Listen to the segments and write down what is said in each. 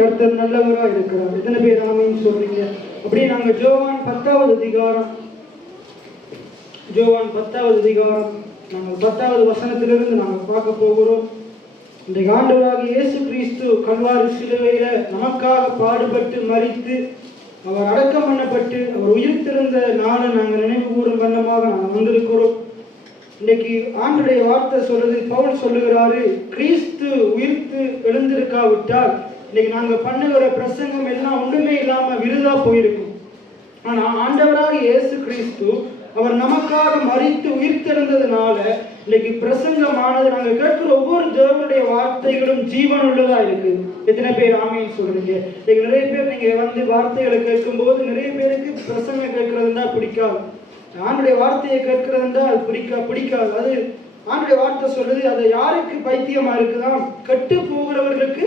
கர்த்தர் நல்லவராக இருக்கிறார். எத்தனை பேர் ஆமென் சொல்றீங்க? அப்படியே நாங்க யோவான் 10வது அதிகாரம் நாங்கள் 10வது வசனத்திலிருந்து நாங்கள் பார்க்க போகிறோம். இன்றைக்கு ஆண்டவராகிய இயேசு கிறிஸ்து கல்வாரி சிலுவையில நமக்காக பாடுபட்டு மரித்து அவர் அடக்கம் பண்ணப்பட்டு அவர் உயிர்த்தெழுந்த நாளை நாங்கள் நினைவு கூறும் வண்ணமாக நாங்கள் வந்திருக்கிறோம். இன்னைக்கு ஆண்டுடைய வார்த்தை சொல்றது, பவுல் சொல்லுகிறாரு, கிறிஸ்து உயிர்த்து எழுந்திருக்காவிட்டால் இன்னைக்கு நாங்கள் பண்ணுகிற பிரசங்கம் எல்லாம் ஒன்றுமே இல்லாம விருதா போயிருக்கும். ஆனா ஆண்டவராகிய இயேசு கிறிஸ்து அவர் நமக்காக மரித்து உயிர்த்தெழுந்ததுனால இன்னைக்கு பிரசங்கமானது நாங்கள் கேட்கிற ஒவ்வொரு தேவனுடைய வார்த்தைகளும் ஜீவன் உள்ளதா இருக்கு. எத்தனை பேர் ஆமேன்னு சொல்றீங்க? இன்னைக்கு நிறைய பேர் நீங்க வந்து வார்த்தைகளை கேட்கும் போது நிறைய பேருக்கு பிரசங்கம் கேட்கறதுன்னா பிடிக்காது, ஆண்டுடைய வார்த்தையை கேட்கறதுன்னா அது பிடிக்காது. அது ஆண்டுடைய வார்த்தை சொல்லுது, அது யாருக்கு பைத்தியமா இருக்குதான்? கெட்டு போகிறவர்களுக்கு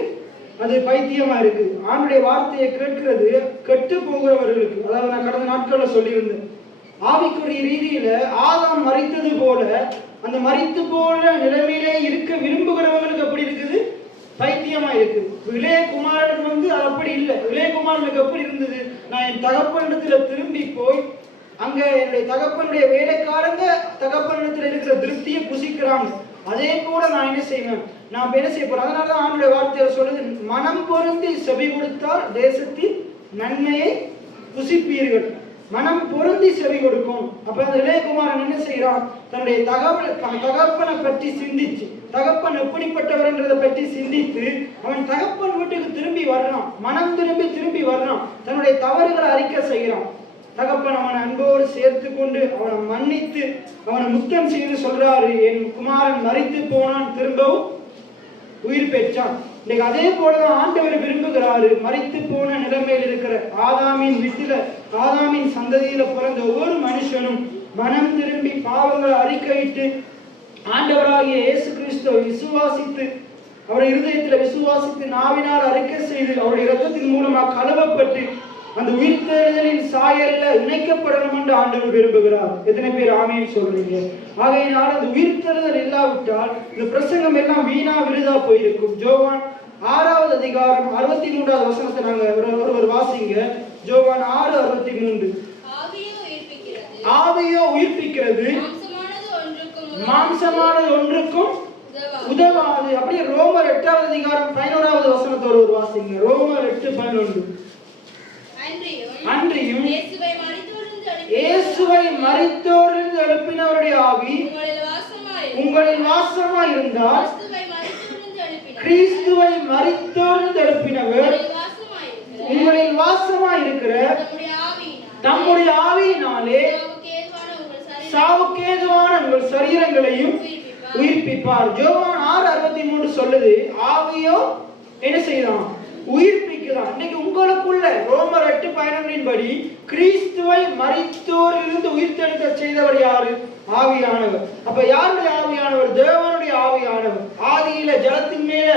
அது பைத்தியமா இருக்கு. ஆண்டுடைய வார்த்தையை கேட்கிறது கெட்டு போகிறவர்களுக்கு. அதாவது நான் கடந்த நாட்கள்ல சொல்லியிருந்தேன், ஆவிக்குரிய ரீதியில ஆதாம் மரித்தது போல அந்த மரித்து போல நிலைமையிலே இருக்க விரும்புகிறவங்களுக்கு அப்படி இருக்குது, பைத்தியமா இருக்குது. இளையகுமாரனுக்கு வந்து அது அப்படி இல்லை. இளையகுமாரனுக்கு எப்படி இருந்தது? நான் என் தகப்பனிடத்துல திரும்பி போய் அங்க என்னுடைய தகப்பனுடைய வேலைக்காரங்க தகப்பனிடத்துல இருக்கிற திருப்தியை புசிக்கிறாங்க, அதே போல நான் என்ன செய்வேன், நான் என்ன செய்ய போறேன். அதனாலதான் ஆண்டுடைய வார்த்தையில சொல்லுது, மனம் பொருந்தி செவி கொடுத்தால் தேசத்தின் நன்மையை புசிப்பீர்கள். மனம் பொருந்தி செவி கொடுக்கும். அப்ப அந்த இளையகுமாரன் என்ன செய்யறான், தன்னுடைய தகப்பனை பற்றி சிந்திச்சு, தகப்பன் எப்படிப்பட்டவர் என்றதை பற்றி சிந்தித்து அவன் தகப்பன் வீட்டுக்கு திரும்பி வர்றான். மனம் திரும்பி வர்றான். தன்னுடைய தவறுகளை அறிக்கை செய்கிறான். தகப்பன் அவனை அன்போடு சேர்த்து கொண்டு அவனை மன்னித்து அவனை முத்தம் செய்து சொல்றாரு, என் குமாரன் மரித்து போனான், திரும்பவும் உயிர் பெற்றான். இன்னைக்கு அதே போலதான் ஆண்டவர் விரும்புகிறாரு. மரித்து போன நிலைமையில் இருக்கிற ஆதாமின் வீட்டில ஆதாமின் சந்ததியில பிறந்த ஒவ்வொரு மனுஷனும் மனம் திரும்பி பாவங்களை அறிக்கையிட்டு ஆண்டவராகிய இயேசு கிறிஸ்துவை விசுவாசித்து அவருடைய இருதயத்துல விசுவாசித்து நாவினால் அறிக்கை செய்து அவருடைய இரத்தத்தின் மூலமாக கழுவப்பட்டு அந்த உயிர்த்தெழுதலின் சாயல்ல இணைக்கப்படணும் என்று ஆண்டவர் விரும்புகிறார். எத்தனை பேர் ஆமேன்னு சொல்றீங்க? ஆகையினால் அந்த உயிர்த்தெழுதல் இல்லாவிட்டால் இந்த பிரசங்கம் எல்லாம் வீணா விருதா போயிருக்கும். யோவான் 6வது அதிகாரம் 63வது வசனத்தை நாங்க ஒருவர் வாசிங்க. யோவான் 6:63. ஆவியோ உயிர்ப்பிக்கிறது, மாம்சமானது ஒன்றுக்கும் உதவாது. அப்படியே ரோமர் 8வது அதிகாரம் 11வது வசனத்தை ஒருவர் வாசிங்க. ரோமர் 8:11. அன்றியும் இயேசுவை மரித்தோரிலிருந்து எழுப்பினவருடைய ஆவி உங்களில் வாசமாய் இருந்தால், கிறிஸ்துவை மரித்தோரிலிருந்து எழுப்பினவர் உங்களில் வாசமாய் இருக்கிற தம்முடைய ஆவியினாலே சாவுக்கேதுவான உங்கள் சரீரங்களையும் உயிர்ப்பிப்பார். யோவான் 6:63 சொல்லுது, ஆவியோ என்ன செய்யலாம்? உயிர்ப்பிக்கலாம். இன்னைக்கு உங்களுக்குள்ள ரோமர் 8:11 படி கிறிஸ்துவை மரித்தோரிலிருந்து உயிர்த்தெழுக்க செய்தவர் யாரு? ஆவியானவர். அப்ப யாருடைய ஆவியானவர்? தேவனுடைய ஆவியானவர். ஆதியில ஜலத்தின் மேல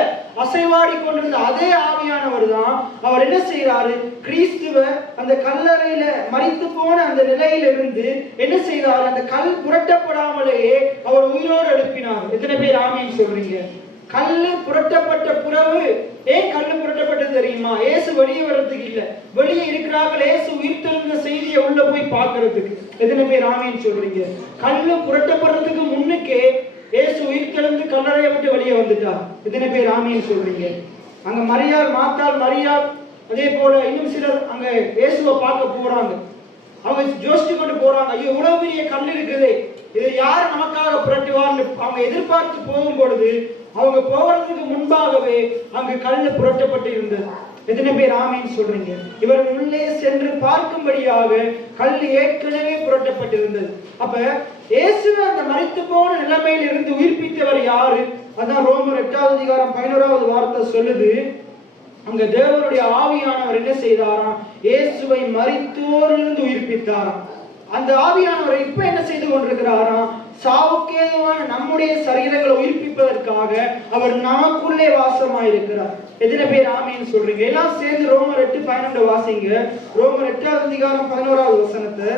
அசைவாடி கொண்டிருந்த அதே ஆவியானவர் தான் அவர் என்ன செய்யறாரு, கிறிஸ்துவ அந்த கல்லறையில மரித்து போன அந்த நிலையிலிருந்து என்ன செய்தார், அந்த கல் புரட்டப்படாமலேயே அவர் உயிரோடு எழுப்பினார். எத்தனை பேர் ஆமேன்னு சொல்றீங்க? கல்லு புரட்டப்பட்ட புறவு. ஏன் கல்லு புரட்டப்பட்டது தெரியுமா? இயேசு வெளியே வர்றதுக்கு இல்ல, வெளியே இருக்கிறார்கள் இயேசு உயிர்த்தெழுந்த செய்தியை உள்ள போய் பார்க்கறதுக்கு. எத்தனை பேர் ஆமேன்னு சொல்றீங்க? கல்லு புரட்டப்படுறதுக்கு முன்னுக்கே இயேசு உயிர்த்தெழுந்து கல்லறையை விட்டு வெளியே வந்துட்டார். எத்தனை பேர் ஆமேன்னு சொல்றீங்க? அங்க மரியாள், மாத்தாள் மரியாள், அதே போல இன்னும் சிலர் அங்க இயேசுவை பார்க்க போறாங்க. அவங்க யோசிச்சு கொண்டு போறாங்க, ஐயோ இவ்வளவு பெரிய கல் இருக்குது, இது யாரு நமக்காக புரட்டுவார்னு அவங்க எதிர்பார்த்து போகும் பொழுது அவங்க போகிறதுக்கு முன்பாகவே அங்கு கல் புரட்டப்பட்டு இருந்தது. எத்தனை பேர் ஆமேன்னு சொல்றீங்க? இவர்கள் உள்ளே சென்று பார்க்கும்படியாக கல் ஏற்கனவே புரட்டப்பட்டிருந்தது. அப்ப இயேசுவை அந்த மரித்து போன நிலைமையில் இருந்து உயிர்ப்பித்தவர் யாரு? அதான் ரோமர் 8வது அதிகாரம் 11வது வார்த்தை சொல்லுது, அங்க தேவனுடைய ஆவியானவர் என்ன செய்தாராம், இயேசுவை மரித்தோரிலிருந்து உயிர்ப்பித்தாராம். அந்த ஆவியானவர் இப்ப என்ன செய்து கொண்டிருக்கிறாராம், சாவுக்கேதுவான நம்முடைய சரீரங்களை உயிர்ப்பிப்பதற்காக அவர் நமக்குள்ளே வாசமாயிருக்கிறார். எத்தனை பேர் ஆமேன்னு சொல்றீங்க? எல்லாம் சேர்ந்து ரோமர் 8:12 வாசிங்க. ரோமர் 8வது அதிகாரம் 11வது வசனத்தை.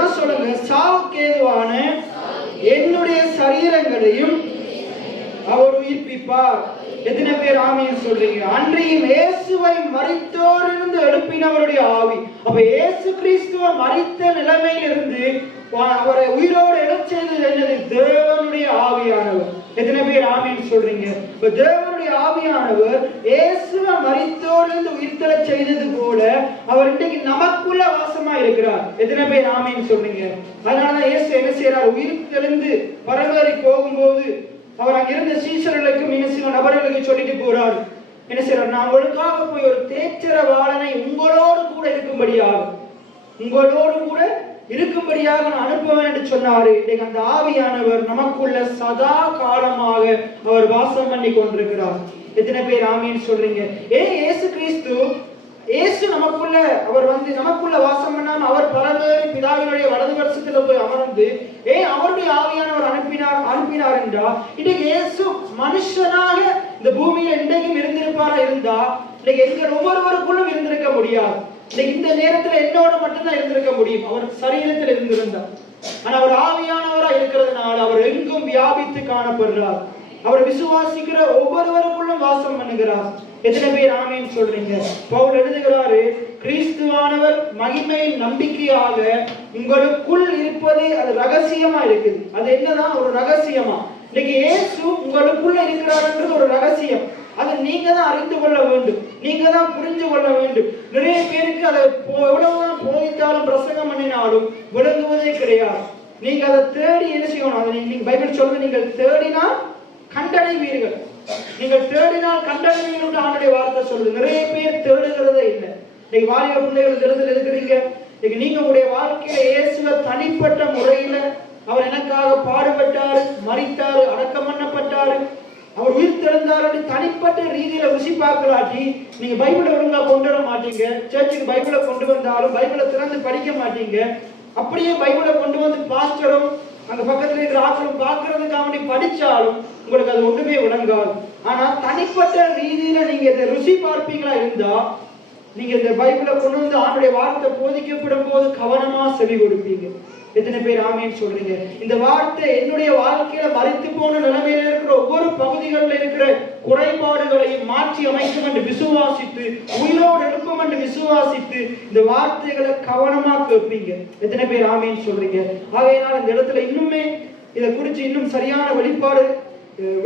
எல்லாம் சொல்லுங்க, சாவுக்கு ஏதுவான என்னுடைய சரீரங்களையும் அவர் உயிர்ப்பிப்பார். எத்தனை பேர் ஆமீன் சொல்றீங்க? அன்றையும் இயேசுவை மரித்தோரிலிருந்து எழுப்பினவருடைய ஆவி. அப்ப இயேசு கிறிஸ்துவை மரித்த நிலைமையிலிருந்து அவரை உயிரோடு எழச் செய்தது என்னது? தேவனுடைய ஆவியானவர். எத்தனை பேர் ஆமீன் சொல்றீங்க? இப்ப தேவனுடைய ஆவியானவர் இயேசுவை மரித்தோரிலிருந்து உயிர்த்தெழச் செய்தது போல அவர் இன்றைக்கு நமக்குள்ள வாசமா இருக்கிறார். எத்தனை பேர் ஆமீன் சொல்றீங்க? அதனாலதான் இயேசு என்ன செய்யறார்? உயிர்த்தெழுந்து பரவேறி போகும்போது அவர் அங்கிருந்த சீஷர்களுக்கும் இன்னும் சில நபர்களுக்கு சொல்லிட்டு போறார். என்ன செய்யறார்? நான் உங்களுக்காக போய் ஒரு தேற்றரவாளனை உங்களோடு கூட இருக்கும்படியாக நான் அனுப்புவேன் என்று சொன்னாரு. இன்னைக்கு அந்த ஆவியானவர் நமக்குள்ள சதா காலமாக அவர் வாசம் பண்ணி கொண்டிருக்கிறார். எத்தனை பேர் ஆமீன் சொல்றீங்க? இயேசு நமக்குள்ள அவர் நமக்குள்ள வாசம் பண்ணாம அவர் பரவேறி பிதாவினுடைய வலது வருஷத்துல போய் அமர்ந்து அவருடைய ஆவியானவர் அனுப்பினார் என்றால் இன்னைக்கு இயேசு மனுஷனாக இந்த பூமியில இன்றைக்கும் இருந்திருப்பாரா இருந்தா இன்னைக்கு எங்கள் ஒவ்வொருவருக்குள்ளும் இருந்திருக்க முடியாது. இன்னைக்கு இந்த நேரத்துல என்னோட மட்டும்தான் இருந்திருக்க முடியும். அவர் சரீரத்தில் இருந்திருந்தார். ஆனா அவர் ஆவியானவரா இருக்கிறதுனால அவர் எங்கும் வியாபித்து காணப்படுறார். அவர் விசுவாசிக்கிற ஒவ்வொருவருக்குள்ளும் வாசம் பண்ணுகிறார். எத்தனை பேர் ஆமீன் சொல்றீங்க? பவுல் எழுதுகிறாரு, கிறிஸ்துவானவர் மகிமையின் நம்பிக்கையாக உங்களுக்குள் இருப்பதே அது ரகசியமா இருக்குது. அது என்னதான்? ஒரு ரகசியமா. இன்னைக்கு இயேசு உங்களுக்குள்ள இருக்கிறார்ன்றது ஒரு ரகசியம். அதை நீங்க தான் அறிந்து கொள்ள வேண்டும், நீங்க தான் புரிஞ்சு கொள்ள வேண்டும். நிறைய பேருக்கு அதை எவ்வளவுதான் போதித்தாலும் பிரசங்கம் பண்ணினாலும் விளங்குவதே கிடையாது. நீங்க அதை தேடி என்ன செய்யணும்? அதை நீங்க பைபிள் சொல்றது, நீங்கள் தேடினால் கண்டடைவீர்கள், நீங்கள் தேடினால் கண்டடைவீர்கள் ஆண்டுடைய வார்த்தை சொல்லுது. நிறைய பேர் தேடுகிறதே இல்லை. இன்னைக்கு வாலிப பிள்ளைகள் எழுதல் இருக்கிறீங்க. இன்னைக்கு நீங்க உங்களுடைய வாழ்க்கையில இயேசுவை தனிப்பட்ட முறையில அவர் எனக்காக பாடுபட்டாரு, மரித்தாரு, அடக்கம் பண்ணப்பட்டாரு, அவர் உயிர் திறந்தாரு தனிப்பட்ட ரீதியில ருசி பார்க்கலாட்டி நீங்க பைபிளை ஒழுங்கா கொண்டு வர மாட்டீங்க. சர்ச்சுக்கு பைபிளை கொண்டு வந்தாலும் பைபிளை திறந்து படிக்க மாட்டீங்க. அப்படியே பைபிளை கொண்டு வந்து பாஸ்டரும் அந்த பக்கத்துல இருக்கிற ஆட்களும் பார்க்கறதுக்காக படிச்சாலும் உங்களுக்கு அது ஒன்றுமே விளங்காது. ஆனா தனிப்பட்ட ரீதியில நீங்க இதை ருசி பார்ப்பீங்களா இருந்தா நீங்க இந்த பைபிளை கொண்டு வந்து ஆண்டுடைய வார்த்தை போதிக்கப்படும் போது கவனமா செவி கொடுப்பீங்க. எத்தனை பேர் ஆமீன் சொல்றீங்க? இந்த வார்த்தை என்னுடைய வாழ்க்கையில மரித்து போன நிலைமையில இருக்கிற ஒவ்வொரு பகுதிகளில் இருக்கிற குறைபாடுகளையும் மாற்றி அமைக்கும் என்று விசுவாசித்து, உயிரோடு எழுப்பும் என்று விசுவாசித்து இந்த வார்த்தைகளை கவனமா கேட்பீங்க. எத்தனை பேர் ஆமீன் சொல்றீங்க? ஆகையினால் இந்த இடத்துல இன்னுமே இதை குறித்து இன்னும் சரியான வெளிப்பாடு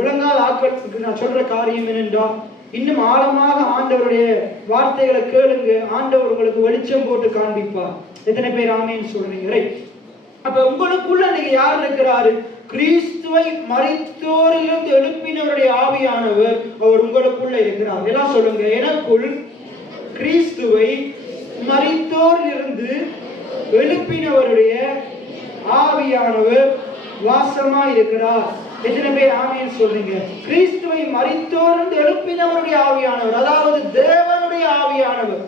விளங்காத ஆட்களுக்கு நான் சொல்ற காரியம் என்னென்றா, இன்னும் ஆழமாக ஆண்டவருடைய வார்த்தைகளை கேளுங்க. ஆண்டவர் உங்களுக்கு வெளிச்சம் போட்டு காண்பிப்பார். எத்தனை பேர் ஆமீன் சொல்றீங்க? அப்ப உங்களுக்குள்ள நீங்க யார் இருக்கிறாரு? கிறிஸ்துவை மரித்தோரிலிருந்து எழுப்பினவருடைய ஆவியானவர் அவர் உங்களுக்குள்ள இருக்கிறார். எல்லாம் சொல்லுங்க, எனக்குள் கிறிஸ்துவை மரித்தோரிலிருந்து எழுப்பினவருடைய ஆவியானவர் வாசமா இருக்கிறார். எத்தனை பேர் ஆமீன் சொல்றீங்க? கிறிஸ்துவை மரித்தோரிலிருந்து எழுப்பினவருடைய ஆவியானவர், அதாவது தேவனுடைய ஆவியானவர்,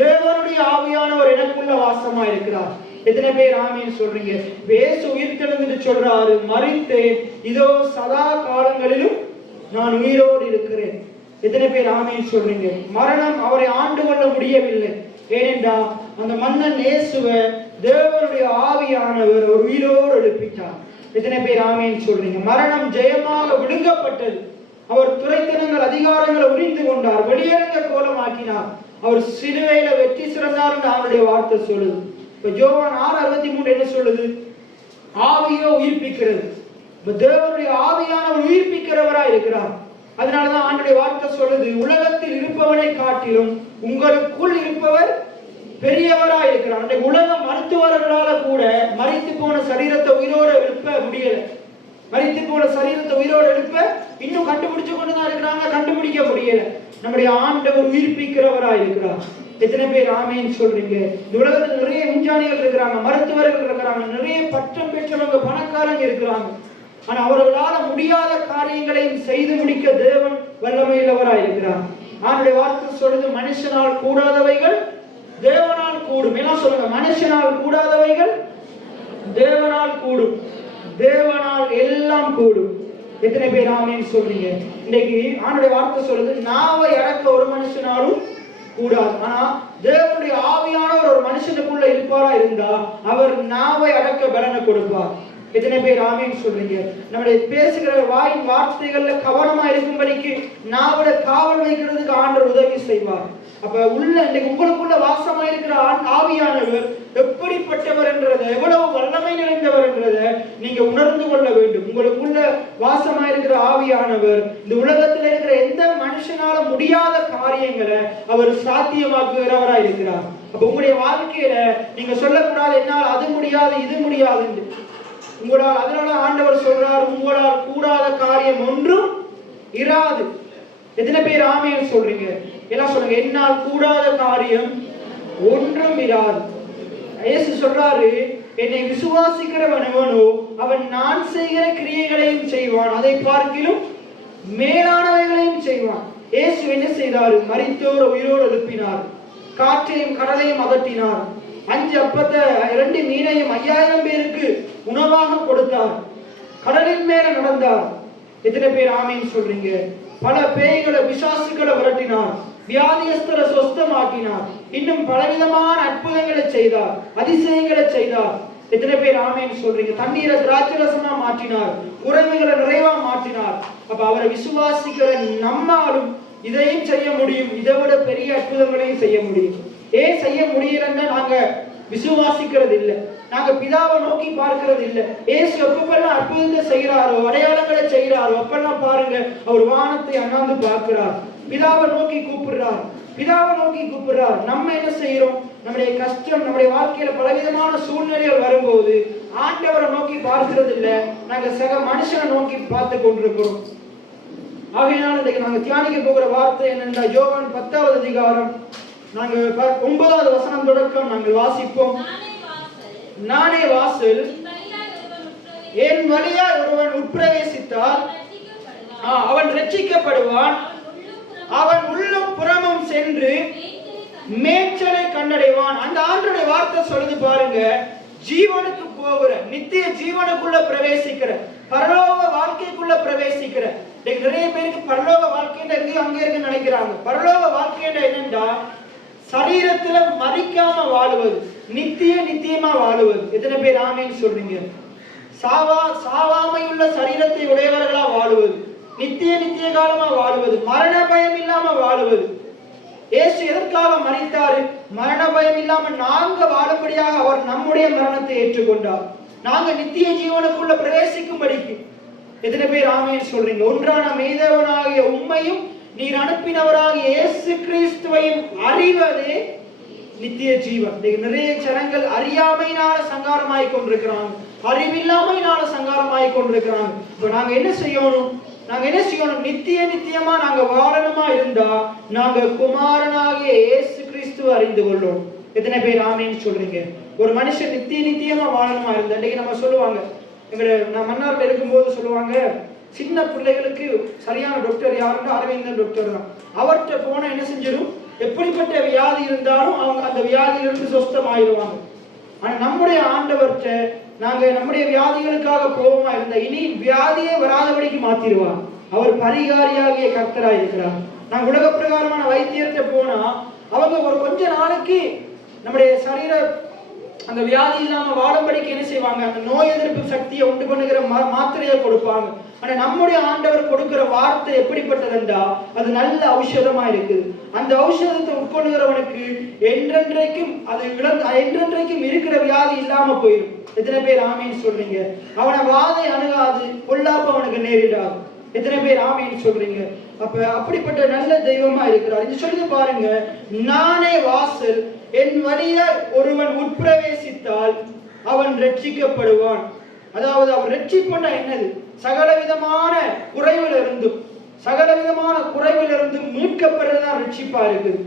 தேவனுடைய ஆவியானவர் எனக்குள்ள வாசமா இருக்கிறார். எத்தனை பேர் ஆமீன் சொல்றீங்க? இயேசு உயிர்த்தெழுந்து சொல்றாரு, மரித்தேன், இதோ சதா காலங்களிலும் நான் உயிரோடு இருக்கிறேன். எத்தனை பேர் ஆமீன் சொல்றீங்க? மரணம் அவரை ஆண்டு கொள்ள முடியவில்லை. ஏனென்றா அந்த மன்னன் இயேசுவை தேவனுடைய ஆவியானவர் ஒரு உயிரோடு எழுப்பிட்டார். எத்தனை பேர் ஆமீன் சொல்றீங்க? மரணம் ஜெயமாக விழுங்கப்பட்டது. அவர் துரைத்தனங்கள் அதிகாரங்களை உரிந்து கொண்டார், வெளியேறங்க கோலமாக்கினார். அவர் சிலுவையில வெற்றி சிறந்தார் என்று அவருடைய வார்த்தை சொல்லுது. யோவான் 6:63 என்ன சொல்லுது? ஆவியோ உயிர்ப்பிக்கிறது. தேவனுடைய ஆவியானவர் உயிர்ப்பிக்கிறவரா இருக்கிறார். அதனாலதான் ஆண்டுடைய வார்த்தை சொல்லுது, உலகத்தில் இருப்பவனை காட்டிலும் உங்களுக்குள் இருப்பவர் பெரியவரா இருக்கிறார். அன்றைக்கு உலக மருத்துவர்களால கூட மரித்து போன சரீரத்தை உயிரோடு எழுப்ப முடியல. மரித்து போன சரீரத்தை உயிரோடு எழுப்ப இன்னும் கண்டுபிடிச்சு கொண்டுதான் இருக்கிறாங்க, கண்டுபிடிக்க முடியல. நம்முடைய ஆண்டவர் உயிர்ப்பிக்கிறவரா இருக்கிறார். எத்தனை பேர் ஆமீன் சொல்றீங்க? இந்த உலகத்தில் நிறைய விஞ்ஞானிகள் இருக்கிறாங்க, மருத்துவர்கள் இருக்கிறாங்க, நிறைய பட்டம் பெற்றவங்க, பணக்காரங்க இருக்கிறாங்க. ஆனா அவர்களால முடியாத காரியங்களையும் செய்து முடிக்க தேவன் வல்லமையுள்ளவராய் இருக்கிறார். அவருடைய வார்த்தை சொல்லுது, மனுஷனால் கூடாதவைகள் தேவனால் கூடும். என்ன சொல்லுங்க? மனுஷனால் கூடாதவைகள் தேவனால் கூடும், தேவனால் எல்லாம் கூடும். எத்தனை பேர் ஆமீன் சொல்றீங்க? இன்னைக்கு ஆண்டுடைய வார்த்தை சொல்லுது, நாவை அடக்க ஒரு மனுஷனாலும் கூடாது. ஆனா தேவனுடைய ஆவியானவர் ஒரு மனுஷனுக்குள்ள இருப்பாரா இருந்தா அவர் நாவை அடக்க பலனை கொடுப்பார். எத்தனை பேர் ஆமீன் சொல்றீங்க? நம்முடைய பேசுகிற வாயின் வார்த்தைகள்ல கவனமா இருக்கும்படிக்கு நாவோட காவல் வைக்கிறதுக்கு ஆண்டவர் உதவி செய்வார். அப்ப இன்னைக்கு உங்களுக்குள்ள வாசமா இருக்கிற ஆவியானவர் எப்படிப்பட்டவர் என்றதை, எவ்வளவு வல்லமை நிறைந்தவர் என்றதை நீங்க உணர்ந்து கொள்ள வேண்டும். உங்களுக்குள்ள வாசமா இருக்கிற ஆவியானவர் இந்த உலகத்தில் இருக்கிற எந்த மனுஷனால முடியாத காரியங்களை அவர் சாத்தியமாக்குகிறவரா இருக்கிறார். அப்ப உங்களுடைய வாழ்க்கையில நீங்க சொல்லக்கூடாது என்னால் அது முடியாது இது முடியாது என்று. உங்களால், அதனால ஆண்டவர் சொல்றார், உங்களால் கூடாத காரியம் ஒன்றும் இராது. எத்தனை பேர் ஆமீன் சொல்றீங்க? எல்லாம் சொல்லுங்க, என்னால் கூடாத காரியம் ஒன்றும் இராது. இயேசு சொல்றாரு, என்னை விசுவாசிக்கிறவனோ அவன் நான் செய்கிற கிரியைகளையும் செய்வான், அதை பார்க்கிலும் மேலானவைகளையும் செய்வான். இயேசு என்ன செய்தாரு? மரித்தோர் உயிரோடு எழுப்பினார், காற்றையும் கடலையும் அகற்றினார், 5 அப்பத்தை 2 மீனையும் 5000 பேருக்கு உணவாக கொடுத்தார், கடலின் மேல நடந்தார். எத்தனை பேர் ஆமீன் சொல்றீங்க? பல பேய்களை பிசாசுகளை விரட்டினார், வியாதியஸ்தரை சொஸ்தமாக்கினார், இன்னும் பலவிதமான அற்புதங்களை செய்தார், அதிசயங்களை செய்தார். எத்தனை பேர் ஆமீன் சொல்றீங்க? தண்ணீரை திராட்சரசமா மாற்றினார், குறைவுகளை நிறைவா மாற்றினார். அப்ப அவரை விசுவாசிக்கிற நம்மாலும் இதையும் செய்ய முடியும், இதை விட பெரிய அற்புதங்களையும் செய்ய முடியும். ஏன் செய்ய முடியலன்னா நாங்க விசுவாசிக்கிறது இல்லை, நாங்க பிதாவை நோக்கி பார்க்கிறது இல்லை. ஏசு எப்பெல்லாம் அற்புதத்தை செய்கிறாரோ, அடையாளங்களை செய்கிறாரோ, அப்பெல்லாம் பாருங்க அவர் வானத்தை அண்ணாந்து பார்க்கிறார், பிதாவை நோக்கி கூப்பிடுறார், பிதாவை நோக்கி கூப்பிடுறார். நம்ம என்ன செய்யறோம்? நம்முடைய கஷ்டம், நம்முடைய வாழ்க்கையில பலவிதமான சூழ்நிலைகள் வரும்போது ஆண்டவரை நோக்கி பார்க்கிறது இல்லை, நாங்க சக மனுஷனை நோக்கி பார்த்து கொண்டிருக்கிறோம். ஆகையினால் இன்றைக்கு நாங்க தியானிக்க போகிற வார்த்தை என்னென்ன, யோவான் 10வது அதிகாரம் நாங்க 9வது வசனம் தொடக்கம் நாங்கள் வாசிப்போம். நானே வாசல், என் வழியா ஒருவன் உட்பிரவேசித்தால் அவன் ரட்சிக்கப்படுவான், அவன் உள்ளும் புறமும் சென்று மேய்ச்சலை கண்டடைவான். அந்த ஆண்டவருடைய வார்த்தை சொல்லுது பாருங்க, ஜீவனுக்கு போகிற, நித்திய ஜீவனுக்குள்ள பிரவேசிக்கிற, பரலோக வாழ்க்கைக்குள்ள பிரவேசிக்கிற. நிறைய பேருக்கு பரலோக வாழ்க்கைன்ற எங்கேயும் அங்கே இருக்குன்னு நினைக்கிறாங்க. பரலோக வாழ்க்கைன்ற என்னன்னா சரீரத்துல மறிக்காம வாழுவது, நித்தியமா வாழுவது. எத்தனை பேர் ஆமீன் சொல்றீங்க? சாவாமையுள்ள சரீரத்தை உடையவர்களா வாழுவது, நித்திய காலமா வாழுவது, மரண பயம் இல்லாம வாழுவது. இயேசு எதற்காக மரித்தாரு? மரண பயம் இல்லாம நாங்க வாழும்படியாக அவர் நம்முடைய மரணத்தை ஏற்றுக்கொண்டார், நாங்க நித்திய ஜீவனுக்குள்ள பிரவேசிக்கும்படிக்கு. எத்தனை பேர் ஆமீன் சொல்றீங்க? ஒன்றான மெய்தேவனாகிய உம்மையும் நீர் அனுப்பினவராகிய இயேசு கிறிஸ்துவையும் அறிவதே நித்திய ஜீவன். நிறைய ஜனங்கள் அறியாமையினால சங்காரமாய் கொண்டிருக்கிறாங்க, அறிவில்லாமையினால சங்காரமாய் கொண்டிருக்கிறாங்க. இப்ப நாங்க என்ன செய்யணும்? நித்தியமா நாங்க வாழணுமா இருந்தா நாங்க குமாரனாகிய இயேசு கிறிஸ்துவை அறிந்து கொள்ளும். எத்தனை பேர் ஆமீன் சொல்றீங்க? ஒரு மனுஷன் நித்தியமா வாழணுமா இருந்தா, இன்னைக்கு நம்ம சொல்லுவாங்க, நான் மன்னார்ல இருக்கும்போது சொல்லுவாங்க, சின்ன பிள்ளைகளுக்கு சரியான டாக்டர் யாருன்னா அரவிந்தன் டாக்டர் தான். அவர்கிட்ட போனா என்ன செஞ்சிடும்? எப்படிப்பட்ட வியாதி இருந்தாலும் அவங்க அந்த வியாதியிலிருந்து சொஸ்தம் ஆயிடுவாங்க. ஆனா நம்முடைய ஆண்டவர்கிட்ட நாங்க நம்முடைய வியாதிகளுக்காக போவோமா இருந்தா இனி வியாதியே வராதபடிக்கு மாத்திடுவார். அவர் பரிகாரியாகிய கர்த்தராக இருக்கிறார். நாங்க உலக பிரகாரமான வைத்தியர்கிட்ட போனா அவங்க ஒரு கொஞ்ச நாளைக்கு நம்முடைய சரீர அந்த வியாதி இல்லாம வாழும்படிக்கு என்ன செய்வாங்க? அந்த நோய் எதிர்ப்பு சக்தியை உண்டு பண்ணுகிற மாத்திரையை கொடுப்பாங்க. ஆனா நம்முடைய ஆண்டவர் கொடுக்கிற வார்த்தை எப்படிப்பட்டதுண்டா அது நல்ல ஔஷதமா இருக்குது. அந்த ஔஷதத்தை உட்கொள்ளுகிறவனுக்கு என்றென்றைக்கும் இருக்கிற வியாதி இல்லாம போயிடும். எத்தனை பேர் ஆமீன் சொல்றீங்க? அவனை வாதை அணுகாது, பொல்லாப்பு அவனுக்கு நேரிடாது. எத்தனை பேர் ஆமீன் சொல்றீங்க? அப்படிப்பட்ட நல்ல தெய்வமா இருக்கிறார். இது சொல்லுது பாருங்க, நானே வாசல், என் வழியா ஒருவன் உட்பிரவேசித்தால் அவன் ரட்சிக்கப்படுவான். அதாவது அவர் ரட்சிப்புன்னா என்னது? சகலவிதமான குறைவிலிருந்தும் மீட்கப்படுறதுதான் ரட்சிப்பா இருக்குது.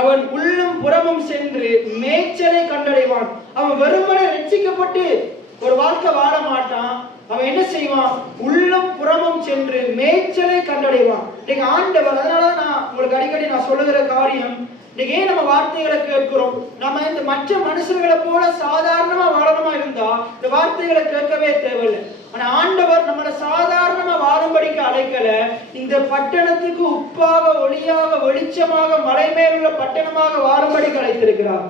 அவன் உள்ளும் புறமும் சென்று மேய்ச்சலை கண்டடைவான். அவன் வெறுமனே ரட்சிக்கப்பட்டு ஒரு வாழ்க்கை வாழ மாட்டான். அவன் என்ன செய்வான்? உள்ளும் புறமும் சென்று மேய்ச்சலை கண்டடைவான். நீங்க ஆண்டவர், அதனாலதான் நான் உங்களுக்கு அடிக்கடி நான் சொல்லுகிற காரியம், இன்னைக்கு ஏன் நம்ம வார்த்தைகளை கேட்கிறோம்? நம்ம இந்த மற்ற மனுஷர்களை போல சாதாரணமா வாழணுமா இருந்தா இந்த வார்த்தைகளை கேட்கவே தேவையில்லை. ஆனா ஆண்டவர் நம்மளை சாதாரணமா வாழும்படிக்கு அழைக்கல. இந்த பட்டணத்துக்கு உப்பாக, ஒளியாக, வெளிச்சமாக, மலை மேலுள்ள பட்டணமாக வாழும்படிக்கு அழைத்திருக்கிறார்.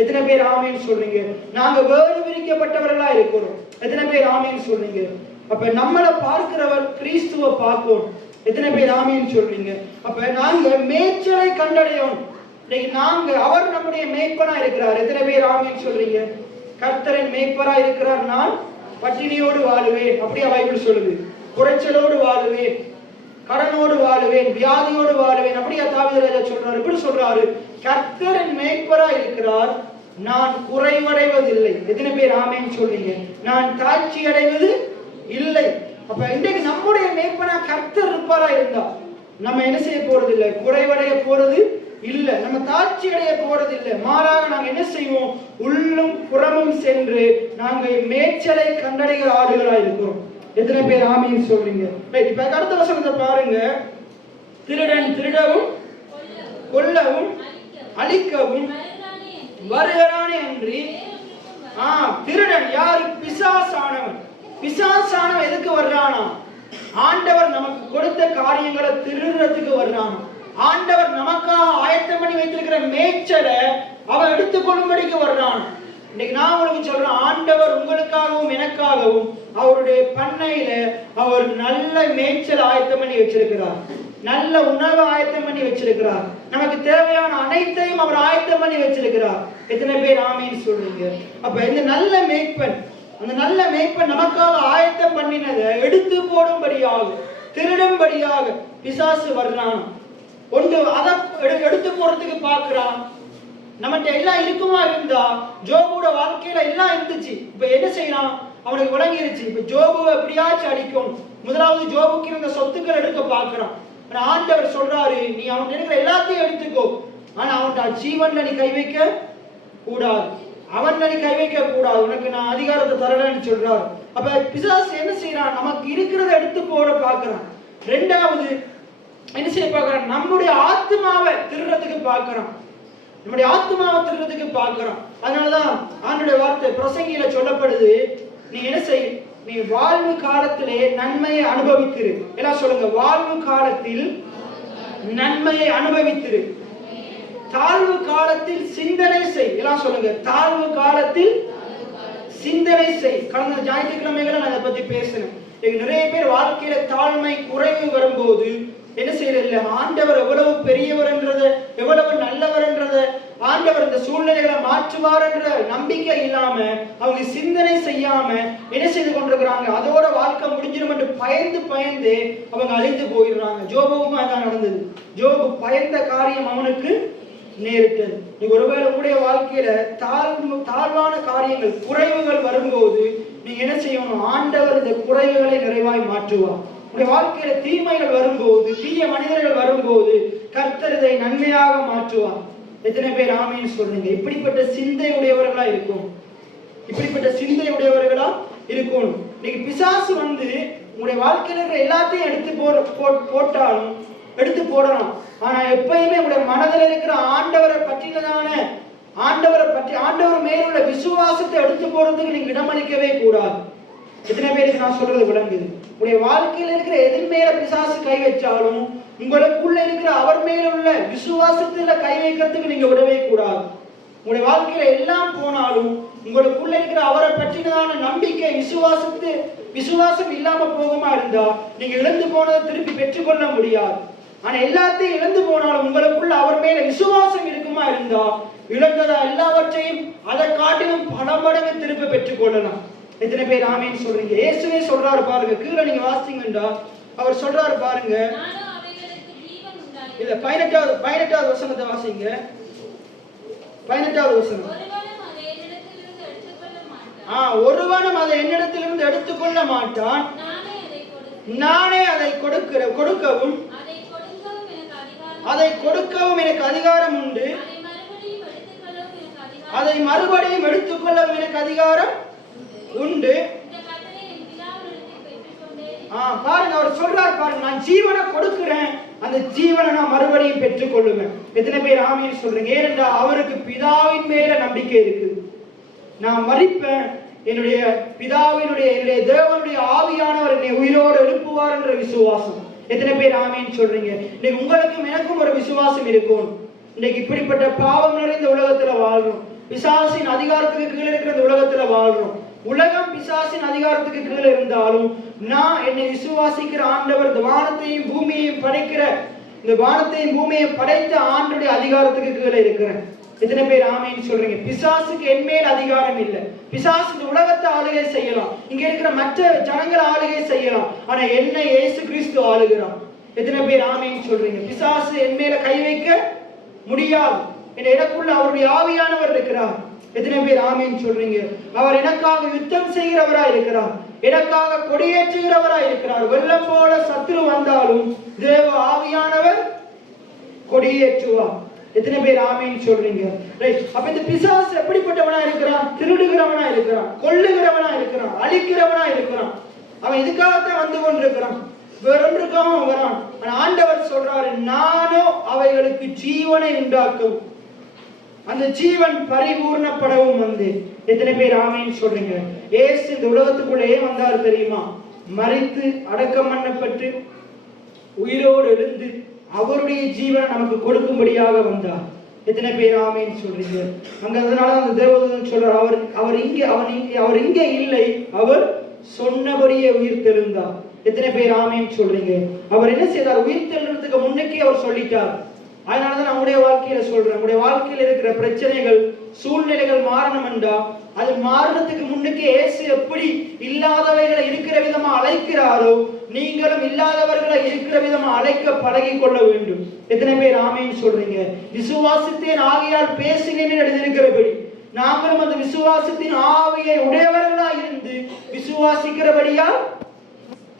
எத்தனை பேர் ஆமேன்னு சொல்றீங்க? நாங்க வேறு பிரிக்கப்பட்டவர்களா இருக்கிறோம். எத்தனை பேர் ஆமேன்னு சொல்றீங்க? அப்ப நம்மளை பார்க்கிறவர் கிறிஸ்துவை பார்ப்போம். எத்தனை பேர் ஆமேன்னு சொல்றீங்க? அப்ப நாங்க மேய்ச்சலை கண்டடையோம். நாங்க அவர் நம்முடைய மேய்ப்பனா இருக்கிறார். எத்தனை பேர் ஆமேன்னு சொல்றீங்க? கர்த்தரின் மேய்ப்பரா இருக்கிறார். நான் பட்டினியோடு வாழுவேன், அப்படியே பைபிள் சொல்லுது. குறைச்சலோடு வாழுவேன், கடனோடு வாழுவேன், வியாதியோடு வாழுவேன், அப்படியே தாவீது ராஜா சொல்றாரு. இப்படி சொல்றாரு, கர்த்தரின் மேய்ப்பரா இருக்கிறார், நான் குறைவடைவதில்லை. எத்தனை பேர் ஆமேன்னு சொல்றீங்க? நான் தாழ்ச்சி அடைவது இல்லை. அப்ப இன்றைக்கு நம்முடைய மேய்ப்பனா கர்த்தர் இருப்பாரா இருந்தா நம்ம என்ன செய்ய போறது இல்லை, குறைவடைய போறது இல்லை, நம்ம தாழ்ச்சி அடைய போறது இல்லை. மாறாக நாங்க என்ன செய்வோம்? உள்ளும் புறமும் சென்று நாங்க மேய்ச்சலை கண்டடைகிற ஆடுகளா இருக்கிறோம். எத்தனை பேர் ஆமீன் சொல்றீங்க? இப்ப அடுத்த வசனத்தை பாருங்க. திருடன் திருடவும் கொல்லவும் அழிக்கவும் வருகிறானே அன்றி. திருடன் யாரு? பிசாசானவன். பிசாசானவன் எதுக்கு வர்றானா? ஆண்டவர் நமக்கு கொடுத்த காரியங்களை திருடுறதுக்கு வர்றானா? ஆண்டவர் நமக்காக ஆயத்தம் பண்ணி வைத்திருக்கிற மேய்ச்சலை அவன் எடுத்துக்கொள்ளும்படிக்கு வர்றான். இன்னைக்கு நான் உங்களுக்கு சொல்றேன், ஆண்டவர் உங்களுக்காகவும் எனக்காகவும் அவருடைய பண்ணையில அவர் நல்ல மேய்ச்சல் ஆயத்தம் பண்ணி வச்சிருக்கிறார். நல்ல உணவு ஆயத்தம் பண்ணி வச்சிருக்கிறார். நமக்கு தேவையான அனைத்தையும் அவர் ஆயத்தம் பண்ணி வச்சிருக்கிறார். எத்தனை பேர் ஆமீன்னு சொல்றீங்க? அப்ப இந்த நல்ல மேய்ப்பன், அந்த நல்ல மேய்ப்பன் நமக்காக ஆயத்தம் பண்ணினதை எடுத்து போடும்படியாக, திருடும்படியாக பிசாசு வர்றான். ஒன்று அதை எடுத்து போறதுக்கு பார்க்கிறான். நம்மகிட்ட எல்லாம் இருக்குமா இருந்தா, ஜோபோட வாழ்க்கையில எல்லாம் இருந்துச்சு. இப்ப என்ன செய்யறான்? அவனுக்கு விளங்கிருச்சு. இப்ப ஜோபுவை எப்படியாச்சும் அடிக்கும். முதலாவது ஜோபுக்கு இருந்த சொத்துக்கள் எடுக்க பார்க்கிறான். ஆண்டவர் சொல்றாரு, நீ அவன் இருக்கிற எல்லாத்தையும் எடுத்துக்கோ, ஆனா அவன் ஜீவன்ல நீ கை வைக்க கூடாது, அவன்ல நீ கை வைக்க கூடாது, உனக்கு நான் அதிகாரத்தை தரலன்னு சொல்றாரு. அப்ப பிசாசு என்ன செய்யறான்? நமக்கு இருக்கிறத எடுத்து போட பார்க்கிறான். ரெண்டாவது என்ன செய்ய பார்க்கிறான்? நம்முடைய ஆத்மாவை திருடுறதுக்கு பார்க்கிறான். நம்முடைய ஆத்மாவை திருடுறதுக்கு பார்க்கிறான். அதனாலதான் ஆண்டவருடைய வார்த்தை பிரசங்கியில சொல்லப்படுது, நீ என்ன செய், நீ வாழ்வு காலத்திலே நன்மையை அனுபவித்திரு. எல்லாம் சொல்லுங்க, வாழ்வு காலத்தில் நன்மையை அனுபவித்திரு, தாழ்வு காலத்தில் சிந்தனை செய். எல்லாம் சொல்லுங்க, தாழ்வு காலத்தில் சிந்தனை செய். கடந்த ஞாயிற்றுக்கிழமைகளை நான் அதை பத்தி பேசினேன். நிறைய பேர் வாழ்க்கையில தாழ்மை குறைவு வரும்போது என்ன செய்யறது? ஆண்டவர் எவ்வளவு பெரியவர் என்றது, எவ்வளவு நல்லவர் என்றது, ஆண்டவர் இந்த சூழ்நிலைகளை மாற்றுவார் என்ற நம்பிக்கை இல்லாம அவங்க சிந்தனை செய்யாம என்ன செய்து கொண்டிருக்கிறாங்க? அதோட வாழ்க்கை முடிஞ்சிடும் என்று பயந்து பயந்து அவங்க அழிந்து போயிடுறாங்க. ஜோபுக்கும் அதான் நடந்தது. ஜோபு பயந்த காரியம் அவனுக்கு நேரிட்டது. நீ ஒருவேளை உங்களுடைய வாழ்க்கையில தாழ்வான காரியங்கள், குறைவுகள் வரும்போது நீங்க என்ன செய்யணும்? ஆண்டவர் இந்த குறைவுகளை நிறைவாய் மாற்றுவார். உங்களுடைய வாழ்க்கையில தீமைகள் வரும்போது, தீய மனிதர்கள் வரும்போது கர்த்தர் இதை நன்மையாக மாற்றுவார். எத்தனை பேர் ஆமீன்னு சொல்றீங்க? இப்படிப்பட்ட சிந்தை உடையவர்களா இருக்கும். இப்படிப்பட்ட சிந்தை உடையவர்களா இருக்கணும். இன்னைக்கு பிசாசு வந்து உங்களுடைய வாழ்க்கையில இருக்கிற எல்லாத்தையும் எடுத்து போட்டாலும் எடுத்து போடலாம். ஆனா எப்பயுமே உங்களுடைய மனதில் இருக்கிற ஆண்டவரை பற்றினதான ஆண்டவர் மேலுள்ள விசுவாசத்தை எடுத்து போறதுக்கு நீங்க இடமளிக்கவே கூடாது. எத்தனை பேருக்கு நான் சொல்றது விளங்குது? உங்களுடைய வாழ்க்கையில இருக்கிற எதிர் மேல பிசாசு கை வச்சாலும் உங்களுக்குள்ள இருக்கிற அவர் மேல உள்ள விசுவாசத்துல கை வைக்கிறதுக்கு நீங்க விடவே கூடாது. உங்களுடைய வாழ்க்கையில எல்லாம் போனாலும் உங்களுக்குள்ள இருக்கிற அவரை பற்றினதான நம்பிக்கை, விசுவாசம் இல்லாம போகுமா இருந்தா நீங்க இழந்து போனதை திருப்பி பெற்றுக்கொள்ள முடியாது. ஆனா எல்லாத்தையும் இழந்து போனாலும் உங்களுக்குள்ள அவர் மேல விசுவாசம் இருக்குமா இருந்தா இழந்ததா எல்லாவற்றையும் அதை காட்டிலும் பல மடங்கு திருப்பி பெற்றுக்கொள்ளலாம். எத்தனை பேர் ஆமீன்னு சொல்றீங்க? இயேசுவே சொல்றாரு பாருங்க, கீழே நீங்க வாசிங்கண்டா அவர் சொல்றாரு பாருங்க. இல்ல 18வது வசனத்தை வாசிங்க. 18வது வசனம். ஒருவனும் அதை என்னிடத்திலிருந்து எடுத்துக்கொள்ள மாட்டான், நானே அதை கொடுக்கவும் எனக்கு அதிகாரம் உண்டு, அதை மறுபடியும் எடுத்துக்கொள்ளவும் எனக்கு அதிகாரம் உண்டு. பாருங்க, அவர் சொல்றார் பாருங்க, நான் ஜீவனை கொடுக்கிறேன், அந்த ஜீவனை நான் மறுபடியும் பெற்றுக் கொள்ளுவேன். எத்தனை பேர் ஆமீன் சொல்றீங்க? ஏனென்றால் அவருக்கு பிதாவின் மேல நம்பிக்கை இருக்கு. நான் மரிப்பேன், என்னுடைய என்னுடைய தேவனுடைய ஆவியானவர் என்னை உயிரோடு எழுப்புவார் என்ற விசுவாசம். எத்தனை பேர் ஆமீன் சொல்றீங்க? இன்னைக்கு உங்களுக்கும் எனக்கும் ஒரு விசுவாசம் இருக்கும். இன்னைக்கு இப்படிப்பட்ட பாவம் நிறைந்த உலகத்துல வாழ்றோம். பிசாசின் அதிகாரத்துக்கு கீழே இருக்கிற இந்த உலகத்துல வாழ்றோம். உலகம் பிசாசின் அதிகாரத்துக்கு கீழே இருந்தாலும் நான் என்னை விசுவாசிக்கிற ஆண்டவர் இந்த வானத்தையும் பூமியையும் படைக்கிற இந்த வானத்தையும் பூமியையும் படைத்த ஆண்டுடைய அதிகாரத்துக்கு கீழே இருக்கிறேன். எத்தனை பேர் ஆமேன்னு சொல்றீங்க? பிசாசுக்கு என் மேல் அதிகாரம் இல்லை. பிசாசு இந்த உலகத்தை ஆளுகை செய்யலாம், இங்க இருக்கிற மற்ற ஜனங்களை ஆளுகை செய்யலாம், ஆனா என்னை இயேசு கிறிஸ்து ஆளுகிறான். எத்தனை பேர் ஆமேன்னு சொல்றீங்க? பிசாசு என் மேல கை வைக்க முடியாது. எனக்குள்ள அவருடைய ஆவியானவர் இருக்கிறார். எத்தனை பேர் ஆமேன்னு சொல்றீங்க? அவர் எனக்காக யுத்தம் செய்கிறவரா இருக்கிறார், எனக்காக கொடியேற்றுகிறவரா இருக்கிறார். வெள்ளம் போல சத்துரு வந்தாலும் தேவ ஆவியானவர் கொடியேற்றுவார். எத்தனை பேர் ஆமேன்னு சொல்றீங்க? ரைட். அப்ப இந்த பிசாசு எப்படிப்பட்டவனா இருக்கிறான்? திருடுகிறவனா இருக்கிறான், கொல்லுகிறவனா இருக்கிறான், அழிக்கிறவனா இருக்கிறான். அவன் இதுக்காகத்தான் வந்து கொண்டிருக்கிறான், வேறொன்றுக்காக வரான். ஆண்டவர் சொல்றாரு, நானும் அவைகளுக்கு ஜீவனை உண்டாக்கும், அந்த ஜீவன் பரிபூர்ணப்படவும் வந்து. எத்தனை பேர் ஆமேன்னு சொல்றீங்க? ஏசு இந்த உலகத்துக்குள்ளே வந்தார் தெரியுமா? மரித்து அடக்கம் பண்ணப்பட்டு உயிரோடு எழுந்து அவருடைய ஜீவனை நமக்கு கொடுக்கும்படியாக வந்தார். எத்தனை பேர் ஆமேன்னு சொல்றீங்க? அங்க அதனால அந்த தேவதூதன் சொல்றார், அவர் இங்கே இல்லை, அவர் சொன்னபடியே உயிர் தெழுந்தார். எத்தனை பேர் ஆமேன்னு சொல்றீங்க? அவர் என்ன செய்தார்? உயிர் தெழுறதுக்கு முன்னுக்கே அவர் சொல்லிட்டார். அதனாலதான் நம்முடைய வாழ்க்கையில சொல்றேன், நம்முடைய வாழ்க்கையில இருக்கிற பிரச்சனைகள் சூழ்நிலைகள் மாறணும் என்றா அது மாறுறதுக்கு முன்னுக்கு இயேசு எப்படி இல்லாதவைகளை இருக்கிற விதமா அழைக்கிறாரோ நீங்களும் இல்லாதவர்களை இருக்கிற விதமா அழைக்க பழகி கொள்ள வேண்டும். எத்தனை பேர் ஆமேன்னு சொல்றீங்க? விசுவாசித்தேன் ஆவியால் பேசினேன் எழுதியிருக்கிறபடி நாங்களும் அந்த விசுவாசத்தின் ஆவியை உடையவர்களா இருந்து விசுவாசிக்கிறபடியா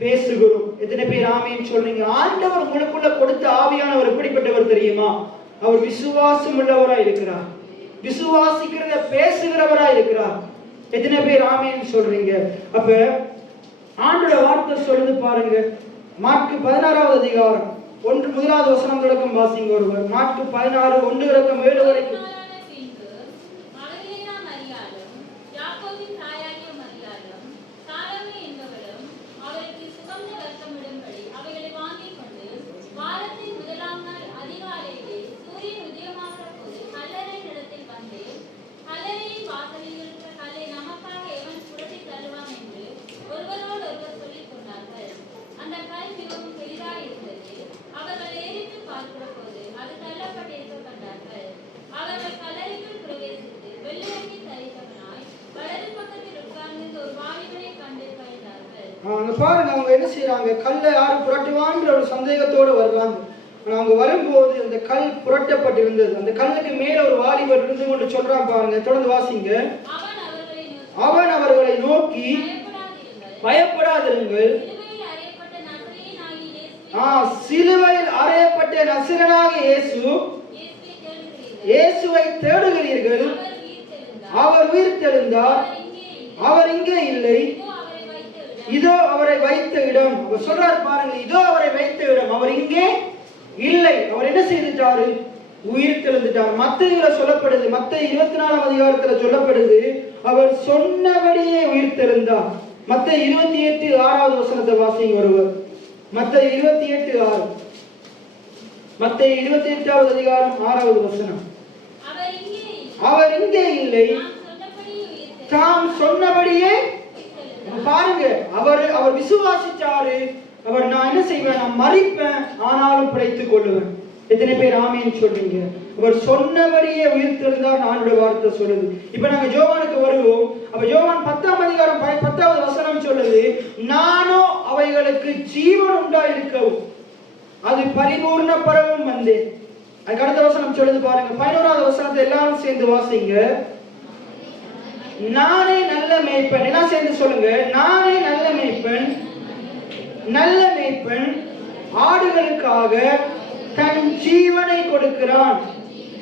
பேசுகிறோம். எத்தனை பேர் ஆமேன்னு சொல்றீங்க? ஆண்டவர் உங்களுக்குள்ள கொடுத்த ஆவியானவர் எப்படிப்பட்டவர் தெரியுமா? அவர் விசுவாசம் உள்ளவரா இருக்கிறார், விசுவாசிக்கிறத பேசுகிறவரா இருக்கிறார். எத்தனை பேர் ஆமேன்னு சொல்றீங்க? அப்ப ஆண்டோட வார்த்தை சொல்லுது பாருங்க. மாற்கு 16வது அதிகாரம் 1 வசனம் தொடக்கம் வாசிங்க ஒருவர். மாற்கு 16 1 தொடக்கம் 7 வரைக்கும். பாருங்க, அவங்க என்ன செய்யறாங்க? கல்லை யாரு புரட்டுவான்ற ஒரு சந்தேகத்தோடு வர்றாங்க. அவங்க வரும்போது அந்த கல் புரட்டப்பட்டிருந்தது. அந்த கல்லுக்கு மேல ஒரு வாலிபர் இருந்து கொண்டு சொல்றான் பாருங்க. தொடர்ந்து வாசிங்க. அவன் அவர்களை நோக்கி, பயப்படாதிருங்கள், சிலுவையில் அறையப்பட்ட நசரேயனாகிய இயேசுவை தேடுகிறீர்கள், அவர் உயிர்த்தெழுந்தார், அவர் இங்கே இல்லை, இதோ அவரை வைத்த இடம். அவர் சொல்றார் பாருங்க, இதோ அவரை வைத்த இடம், அவர் இங்கே இல்லை. அவர் என்ன செய்துட்டாரு? உயிர் தெழுந்துட்டார். மத்தேயுல சொல்லப்படுது, மத்தேயு 24ஆம் அதிகாரத்துல சொல்லப்படுது, அவர் சொன்னபடியே உயிர் தெழுந்தார். மத்தேயு 28:6வது வசனத்தை வாசிங்க ஒருவர். மத்தேயு 28:6. மத்தேயு 28வது அதிகாரம் 6வது வசனம். அவர் இங்கே இல்லை, தாம் சொன்னபடியே. பாருங்க, அவர் விசுவாசிச்சாரு. அவர் நான் என்ன செய்வேன்? நான் மரிப்பேன், ஆனாலும் பிழைத்துக் கொள்ளுவேன். எத்தனை பேர் ஆமேன்னு சொல்றீங்க? அவர் சொன்னபடியே உயிர் தெழுந்தார். நானுடைய வார்த்தை சொல்லுது. இப்ப நாங்க யோவானுக்கு வருவோம். அப்ப யோவான் 10ஆம் அதிகாரம் 10வது வசனம் சொல்லுது, நானும் அவைகளுக்கு ஜீவன் உண்டாயிருக்கவும் அது பரிபூர்ணப்படவும் வந்தேன். அதுக்கு அடுத்த வசனம் சொல்லுது பாருங்க. 11வது வசனத்தை எல்லாரும் சேர்ந்து வாசிங்க. நானே நல்ல மேய்ப்பன். எல்லாம் சேர்ந்து சொல்லுங்க. நானே நல்ல மேய்ப்பன், நல்ல மேய்ப்பன் ஆடுகளுக்காக தன் ஜீவனை கொடுக்கிறான்.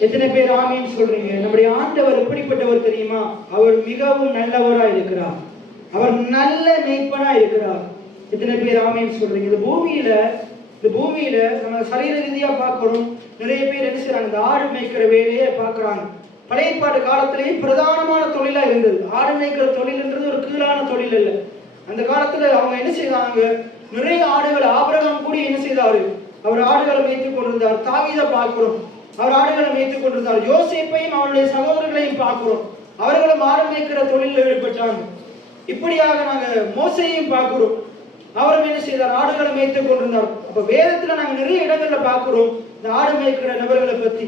எத்தனை பேர் ஆமேன்னு சொல்றீங்க? நம்முடைய ஆண்டவர் எப்படிப்பட்டவர் தெரியுமா? அவர் மிகவும் நல்லவரா இருக்கிறார், அவர் நல்ல மேய்ப்பனா இருக்கிறார். எத்தனை பேர் ஆமேன்னு சொல்றீங்க? இந்த பூமியில நம்ம சரீர ரீதியா பார்க்கிறோம். நிறைய பேர் என்ன செய்யறாங்க? இந்த ஆடு மேய்க்கிற வேலையை பார்க்கறாங்க. பழைய ஏற்பாடு காலத்திலேயே பிரதானமான தொழிலா இருந்தது. ஆடு மேய்க்கிற தொழில்ன்றது ஒரு கீழான தொழில் இல்லை. அந்த காலத்துல அவங்க என்ன செய்தாங்க? நிறைய ஆடுகள். ஆபிரகாம் கூட என்ன செய்தாரு? அவர் ஆடுகளை மேய்த்துக் கொண்டிருந்தார். தாவீதை பார்க்கிறோம், அவர் ஆடுகளை மேய்த்துக் கொண்டிருந்தார். யோசேப்பையும் அவருடைய சகோதரர்களை அவர்களையும் பார்க்கிறோம். அவர்களும் ஆடு மேய்க்கிற தொழிலில் ஈடுபட்டாங்க. இப்படியாக நாங்க மோசையையும் பார்க்கிறோம். அவரும் என்ன செய்தார்? ஆடுகளை மேய்த்து கொண்டிருந்தார். அப்ப வேதத்துல நாங்க நிறைய இடங்கள்ல பார்க்கிறோம் இந்த ஆடு மேய்க்கிற நபர்களை பத்தி.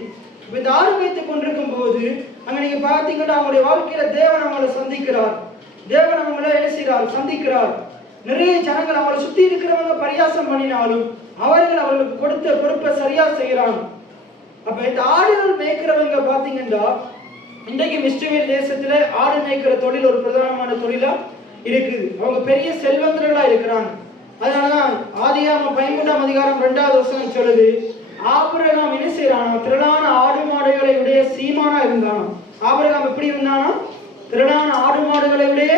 இந்த ஆடு மேய்த்து கொண்டிருக்கும் போது அங்க நீங்க பார்த்தீங்கன்னா அவங்களுடைய வாழ்க்கையில தேவன் அவங்களை சந்திக்கிறார். தேவன் அவங்களை என்ன செய்கிறார்? சந்திக்கிறார். நிறைய ஜனங்கள் அவங்களை சுத்தி இருக்கிறவங்க பரியாசம் பண்ணினாலும் அவர்களுக்கு கொடுத்த பொறுப்பை சரியா செய்யறாங்க. அப்ப இந்த ஆடுகள் மேய்க்கிறவங்க பாத்தீங்கன்னா இன்றைக்கு இஸ்ரவேல் தேசத்துல ஆடு மேய்க்கிற தொழில் ஒரு பிரதானமான தொழிலா இருக்குது. அவங்க பெரிய செல்வந்தர்களா இருக்கிறாங்க. அதனாலதான் ஆதியாகமம் 13ஆம் அதிகாரம் 2வது வசனம் சொல்லுது, ஆபிரகாம் என்ன செய்யறானா? திரளான ஆடு மாடுகளை உடைய சீமானா இருந்தானா. ஆபிரகாம் எப்படி இருந்தானா? திரளான ஆடு மாடுகளை உடைய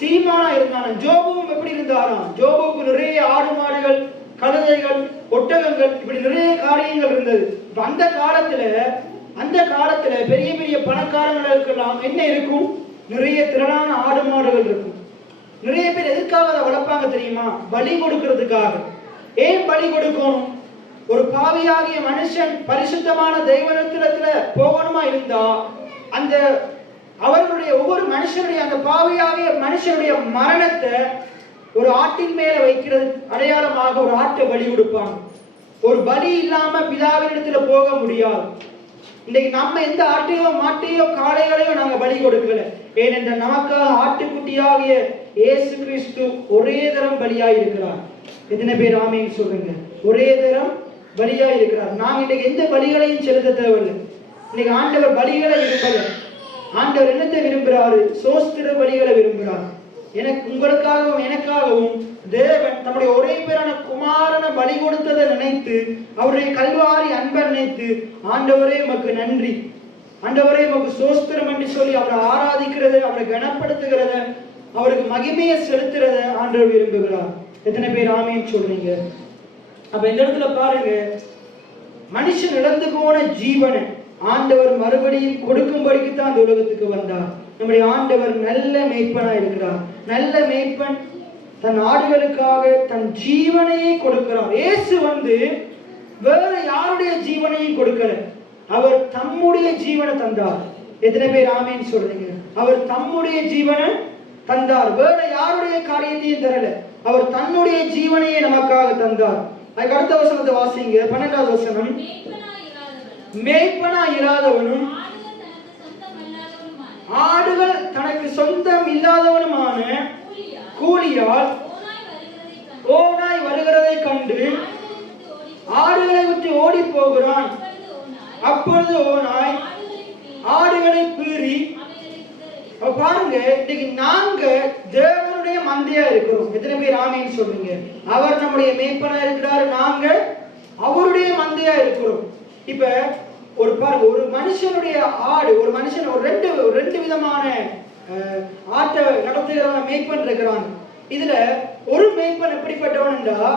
சீமானா இருந்தானா. ஜோபுவும் எப்படி இருந்தாராம்? ஜோபுக்கு நிறைய ஆடு மாடுகள், கழுதைகள், ஒட்டகங்கள், இப்படி நிறைய காரியங்கள் இருந்தது. இப்ப அந்த காலத்துல பெரிய பெரிய பணக்காரங்களுக்கெல்லாம் என்ன இருக்கும்? நிறைய திரளான ஆடு மாடுகள் இருக்கும். நிறைய பேர் எதுக்காக அதை வளர்ப்பாங்க தெரியுமா? பலி கொடுக்கிறதுக்காக. ஏன் பலி கொடுக்கணும்? ஒரு பாவியாகிய மனுஷன் பரிசுத்தமான தெய்வத்திடத்துல போகணுமா இருந்தா அந்த அவர்களுடைய ஒவ்வொரு மனுஷனுடைய அந்த பாவியாகிய மனுஷனுடைய மரணத்தை ஒரு ஆட்டின் மேல வைக்கிறது அடையாளமாக ஒரு ஆட்டை பலி கொடுப்பாங்க. ஒரு பலி இல்லாம பிதாவினிடத்துல போக முடியாது. இன்னைக்கு நம்ம எந்த ஆட்டையோ மாட்டையோ காளைகளையோ நாங்க பலி கொடுக்கல. ஏனென்றால் நமக்காக ஆட்டுக்குட்டியாகிய இயேசு கிறிஸ்து ஒரே தரம் பலியாய் இருக்கிறார். எத்தனை பேர் ஆமீன் சொல்லுங்க? ஒரே தரம் பலியாய் இருக்கிறார். நாங்க இன்னைக்கு எந்த பலிகளையும் செலுத்த தேவையில்லை. இன்னைக்கு ஆண்டவர் பலிகளை விரும்பல. ஆண்டவர் என்னத்தை விரும்புகிறாரு? சோஸ்திர பலிகளை விரும்புகிறார். உங்களுக்காகவும் எனக்காகவும் தேவன் தம்முடைய ஒரே பேரான குமாரனை பலி கொடுத்ததை நினைத்து அவருடைய கல்வாரி அன்பை நினைத்து ஆண்டவரே உமக்கு நன்றி, ஆண்டவரே உமக்கு சோஸ்திரம் என்று சொல்லி அவரை ஆராதிக்கிறத, அவரை கனப்படுத்துகிறத, அவருக்கு மகிமையை செலுத்துறத ஆண்டவர் விரும்புகிறார். எத்தனை பேர் ஆமீன் சொல்றீங்க? அப்ப இந்த இடத்துல பாருங்க, மனுஷன் இழந்து போன ஜீவனை ஆண்டவர் மறுபடியும் கொடுக்கும்படிக்கு தான் அந்த உலகத்துக்கு வந்தார். நம்முடைய ஆண்டவர் நல்ல மேய்ப்பனா இருக்கிறார். நல்ல மேய்ப்பன் தன் ஆடுகளுக்காக தன் ஜீவனையே கொடுக்கிறார். இயேசு வேற யாருடைய ஜீவனையும் கொடுக்கல. அவர் தம்முடைய ஜீவனை தந்தார். எத்தனை பேர் ஆமீன் சொல்றீங்க? அவர் தம்முடைய ஜீவனை தந்தார். வேற யாருடைய காரியத்தையும் தரல. அவர் தன்னுடைய ஜீவனையே நமக்காக தந்தார். அதுக்கு அடுத்த வசனத்தை வாசிங்க. 12வது வசனம். மேய்ப்பனா இராதவனும் ஆடுகள் தனக்கு சொந்தம் இல்லாதவனுமான கூலியால் ஓநாய் வருகிறதை கண்டு ஆடுகளை விட்டு ஓடி போகிறான். அப்பொழுது ஓநாய் ஆடுகளை பீறி. பாருங்க, இன்னைக்கு நாங்க தேவனுடைய மந்தையா இருக்கிறோம். எத்தனை பேர் ஆமீன் சொல்றீங்க? அவர் நம்முடைய மேய்ப்பனா இருக்கிறாரு, நாங்க அவருடைய மந்தையா இருக்கிறோம். இப்ப ஒரு மனுஷனுடைய ஆடு, ஒரு மனுஷன் ரெண்டு விதமான ஆட்டை நடத்துகிறவங்க மேய்ப்பன் இருக்கிறாங்க. இதுல ஒரு மேய்ப்பன் எப்படிப்பட்டவன் என்றா,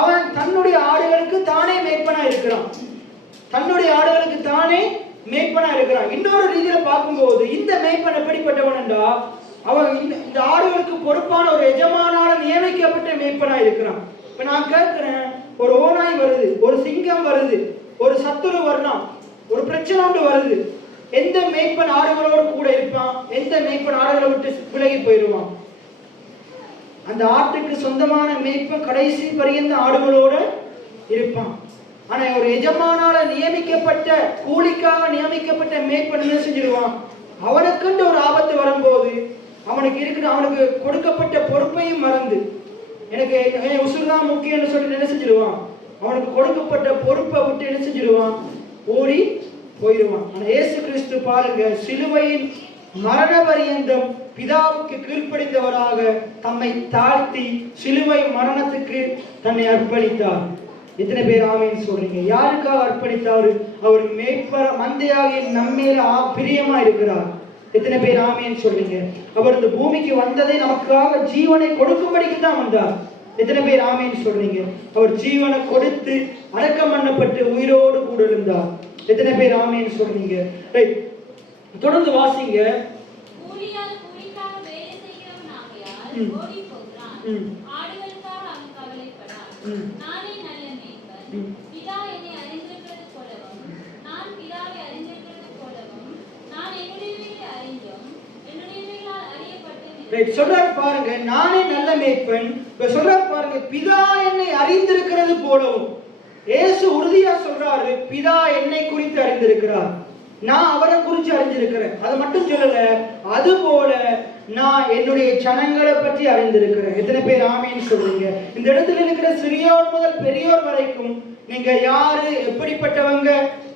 அவன் தன்னுடைய ஆடுகளுக்கு தானே மேய்ப்பனா இருக்கிறான். தன்னுடைய ஆடுகளுக்கு தானே மேய்ப்பனா இருக்கிறான். இன்னொரு ரீதியில பார்க்கும்போது இந்த மேய்ப்பன் எப்படிப்பட்டவன் என்றா, அவன் இந்த ஆடுகளுக்கு பொறுப்பான ஒரு எஜமானால நியமிக்கப்பட்ட மேய்ப்பனா இருக்கிறான். இப்ப நான் கேட்கிறேன், ஒரு ஓநாய் வருது, ஒரு சிங்கம் வருது, ஒரு சத்துரு வரலாம், ஒரு பிரச்சனை ஒன்று வருது, எந்த மேய்ப்பன் ஆடுகளோடு கூட இருப்பான்? எந்த மேய்ப்பன் ஆடுகளை விட்டு விலகி போயிடுவான்? அந்த ஆட்டுக்கு சொந்தமான மேய்ப்பன் கடைசி பரியந்த ஆடுகளோடு இருப்பான். ஆனா ஒரு எஜமானால நியமிக்கப்பட்ட, கூலிக்காக நியமிக்கப்பட்ட மேய்ப்பன் என்ன செஞ்சிருவான்? அவனுக்குன்ற ஒரு ஆபத்து வரும்போது அவனுக்கு கொடுக்கப்பட்ட பொறுப்பையும் மறந்து, எனக்கு உசுறுதான் முக்கியம் சொல்லி என்ன செஞ்சிருவான்? அவனுக்கு கொடுக்கப்பட்ட பொறுப்பை விட்டு என்ன செஞ்சிருவான்? ஓடி போயிடுவான். ஆனா இயேசு கிறிஸ்து பாருங்க, சிலுவையின் மரண பரியந்தம் பிதாவுக்கு கீழ்ப்படிந்தவராக தம்மை தாழ்த்தி சிலுவை மரணத்துக்கு தன்னை அர்ப்பணித்தார். எத்தனை பேர் ஆமீன் சொல்றீங்க? யாருக்காக அர்ப்பணித்தாரு? அவர் மேய்ப்பர மந்தையாகிய நம்மேல பிரியமா இருக்கிறார். எத்தனை பேர் ஆமீன் சொல்றீங்க? அவர் இந்த பூமிக்கு வந்ததை நமக்காக ஜீவனை கொடுக்கும்படிக்கு தான் வந்தார். எத்தனை பேர் ஆமீன் சொல்றீங்க? அவர் ஜீவனை கொடுத்து அடக்கம் பண்ணப்பட்டு உயிரோடு கூட இருந்தார். எத்தனை பேர் ஆமீன் சொல்றீங்க? தொடர்ந்து வாசிங்க. பிதா என்னை அறிந்திருக்கிறது போலவும் நான் பிதாவை அறிந்திருக்கிறது போலவும் நான் என்னுடைய சொல்றாரு பாருங்க, நானே நல்ல மேய்ப்பன். இப்ப சொல்றாரு பாருங்க, பிதா என்னை அறிந்திருக்கிறது போலவும். இயேசு உறுதியா சொல்றாரு, பிதா என்னை குறித்து அறிந்திருக்கிறார், நான் அவரை குறித்து அறிந்திருக்கிறேன். அது மட்டும் சொல்லல, அது போல நான் என்னுடைய ஜனங்களை பற்றி அறிந்திருக்கிறேன். எத்தனை பேர் ஆமீன் சொல்றீங்க? இந்த இடத்துல இருக்கிற சிறியோர் முதல் பெரியோர் வரைக்கும் நீங்க யாரு, எப்படிப்பட்டவங்க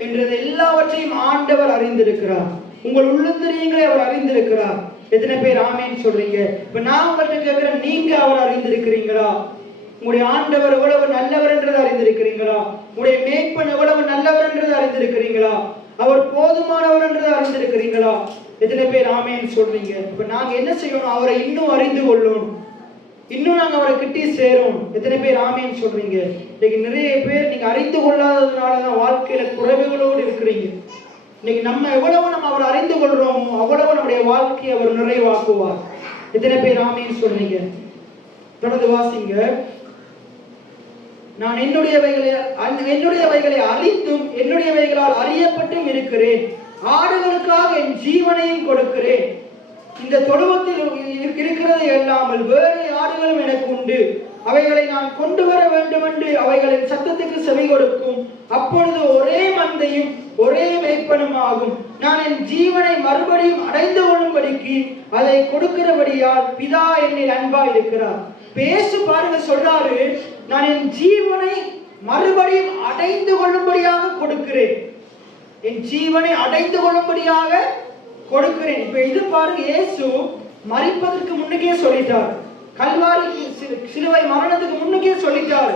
என்றது எல்லாவற்றையும் ஆண்டவர் அறிந்திருக்கிறார். உங்கள் உள்ளந்தரியங்களை அவர் அறிந்திருக்கிறார். எத்தனை பேர் ஆமீன் சொல்றீங்க? இப்ப நான் உங்கள்கிட்ட கேட்கிறேன், நீங்க அவர் அறிந்திருக்கிறீங்களா? உங்களுடைய ஆண்டவர் எவ்வளவு நல்லவர் என்றதை அறிந்திருக்கிறீங்களா? உங்களுடைய மேய்ப்பன் எவ்வளவு நல்லவர் என்றதை அறிந்திருக்கிறீங்களா? அவர் போதுமானவர் என்றதை அறிந்திருக்கிறீங்களா? எத்தனை பேர் ஆமீன் சொல்றீங்க? இப்ப நாங்க என்ன செய்யணும்? அவரை இன்னும் அறிந்து கொள்ளணும், இன்னும் நாங்க அவரை கிட்டி சேரும். எத்தனை பேர் ஆமீன் சொல்றீங்க? இன்னைக்கு நிறைய பேர் நீங்க அறிந்து கொள்ளாததுனாலதான் வாழ்க்கையில குறைவுகளோடு இருக்கிறீங்க. இன்னைக்கு நம்ம எவ்வளவு நம்ம அவர் அறிந்து கொள்றோமோ அவ்வளவு நம்முடைய வாழ்க்கையை அவர் நிறைவாக்குவார். எத்தனை பேர் ஆமீன் சொல்றீங்க? தொடர்ந்து வாசிங்க. நான் என்னுடையவைகளை அறிந்தும் என்னுடையவைகளால் அறியப்பட்டும் இருக்கிறேன். ஆடுகளுக்காக என் ஜீவனையும் கொடுக்கிறேன். இந்த தொழுவத்தில் இருக்கிறது அல்லாமல் வேறு ஆடுகளும் எனக்கு உண்டு. அவைகளை நான் கொண்டு வர வேண்டும் என்று அவைகளின் சத்தத்துக்கு செவி கொடுக்கும். அப்பொழுது ஒரே மந்தையும் ஒரே மேய்ப்பனும் ஆகும். நான் என் ஜீவனை மறுபடியும் அடைந்து கொள்ளும்படிக்கு அதை கொடுக்கிறபடியால் பிதா என்னில் அன்பா இருக்கிறார். பேசு பாருங்க, சொல்றாரு, நான் என் ஜீவனை மறுபடியும் அடைந்து கொள்ளும்படியாக கொடுக்கிறேன். என் ஜீவனை அடைந்து கொள்ளும்படியாக கொடுக்கிறேன். இப்ப இது பாருங்க, இயேசு மரிப்பதற்கு முன்னுக்கே சொல்லிட்டார். கல்வாரி சிலுவை மரணத்துக்கு முன்னுக்கே சொல்லிட்டார்.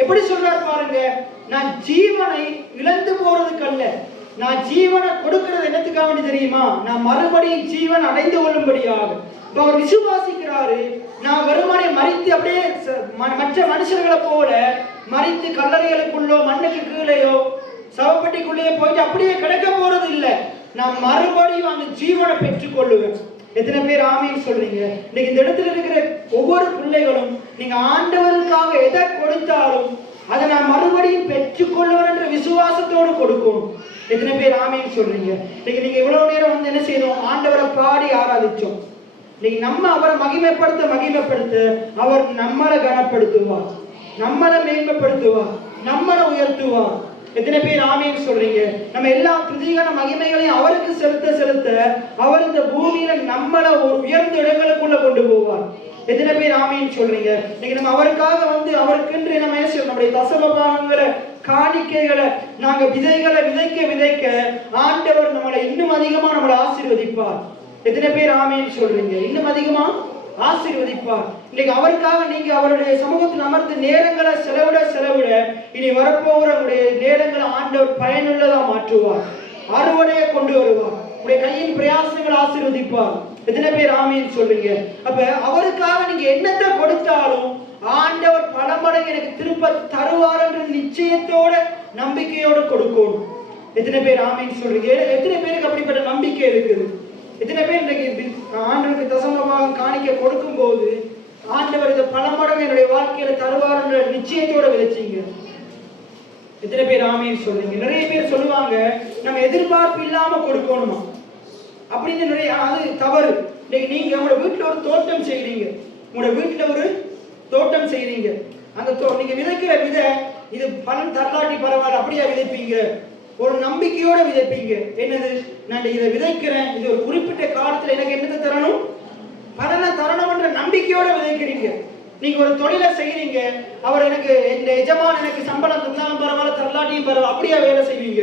எப்படி சொல்றாரு பாருங்க, நான் ஜீவனை இழந்து போறதுக்கு அல்ல, நான் ஜீவனை கொடுக்கிறது என்னத்துக்காக தெரியுமா? நான் மறுபடியும் ஜீவன் அடைந்து கொள்ளும்படியாக. இப்ப அவர் விசுவாசிக்கிறாரு, நான் வெறுமனை மரித்து அப்படியே மற்ற மனுஷர்களை போல மரித்து கல்லறைகளுக்குள்ளோ மண்ணுக்கு கீழேயோ சவப்பட்டிக்குள்ளேயே போயிட்டு அப்படியே கிடைக்க போறது இல்லை. நான் மறுபடியும் அந்த ஜீவனை பெற்றுக் கொள்ளுவேன். எத்தனை பேர் ஆமீன் சொல்றீங்க? இன்னைக்கு இந்த இடத்துல இருக்கிற ஒவ்வொரு பிள்ளைகளும் நீங்க ஆண்டவருக்காக எதை கொடுத்தாலும் அதை நான் மறுபடியும் பெற்றுக்கொள்வேன் என்ற விசுவாசத்தோடு கொடுக்கும். எத்தனை பேர் ஆமீன் சொல்றீங்க? இன்னைக்கு நீங்க இவ்வளவு நேரம் வந்து என்ன செய்யணும்? ஆண்டவரை பாடி ஆராதிச்சோம். இன்னைக்கு நம்ம அவரை மகிமைப்படுத்த அவர் நம்மளை கனப்படுத்துவார், நம்மளை மேன்மைப்படுத்துவார், நம்மளை உயர்த்துவார். எத்தனை பேர் ஆமீன் சொல்றீங்க? நம்ம எல்லா துதிகான மகிமைகளையும் அவருக்கு செலுத்த அவர் இந்த பூமியில நம்மளை ஒரு உயர்ந்த இடங்களுக்குள்ள கொண்டு போவார். எத்தனை பேர் ஆமீன் சொல்றீங்க? இன்னைக்கு நம்ம அவருக்காக வந்து அவருக்கென்று நம்ம என்ன செய்யணும்? நம்முடைய தசமபாகங்களை, காணிக்கைகளை நாங்க விதைகளை விதைக்க ஆண்டவர் நம்மளை இன்னும் அதிகமா நம்மளை ஆசீர்வதிப்பார். எத்தனை பேர் ஆமீன் சொல்றீங்க? இன்னும் அதிகமா ஆசீர்வதிப்பார். இன்னைக்கு அவருக்காக நீங்க அவருடைய சமூகத்தில் அமர்ந்து நேரங்களை செலவிட இனி வரப்போகிற உங்களுடைய நேரங்களை ஆண்டவர் பயனுள்ளதா மாற்றுவார், அறுவடையை கொண்டு வருவார், உங்களுடைய கையின் பிரயாசங்களை ஆசீர்வதிப்பார். எத்தனை பேர் ஆமீன் சொல்றீங்க? அப்ப அவருக்காக நீங்க என்னத்தை கொடுத்தாலும் ஆண்டவர் பல மடங்கு எனக்கு திருப்ப தருவார் என்ற நிச்சயத்தோட நம்பிக்கையோடு கொடுக்கணும். எத்தனை பேர் ஆமீன் சொல்றீங்க? எத்தனை பேருக்கு அப்படிப்பட்ட நம்பிக்கை இருக்குது? எத்தனை பேர் இன்றைக்கு ஆண்டவருக்கு தசமபாகம் காணிக்க கொடுக்கும் போது ஆண்டவர் இதை பல மடங்கு என்னுடைய வாழ்க்கையில தருவார் என்ற நிச்சயத்தோட விதைச்சீங்க? எத்தனை பேர் ஆமீன் சொல்றீங்க? நிறைய பேர் சொல்லுவாங்க, நம்ம எதிர்பார்ப்பு இல்லாம கொடுக்கணுமா அப்படின்னு. நிறைய அது தவறு. இன்னைக்கு நீங்க உங்களோட வீட்டுல ஒரு தோட்டம் செய்யறீங்க, அந்த நீங்க விதைக்கிற விதை இது பலன் தரலாட்டி பரவாயில்ல அப்படியா விதைப்பீங்க? ஒரு நம்பிக்கையோட விதைப்பீங்க. என்னது? நான் இதை விதைக்கிறேன், இது ஒரு குறிப்பிட்ட காலத்துல எனக்கு என்னது தரணும், பலனை தரணும் என்ற நம்பிக்கையோட விதைக்கிறீங்க. நீங்க ஒரு தொழிலை செய்யறீங்க, அவர் எனக்கு இந்த எஜமான் எனக்கு சம்பளம் தந்தாலும் பரவாயில்ல தரலாட்டியும் பரவாயில்ல அப்படியா வேலை செய்வீங்க?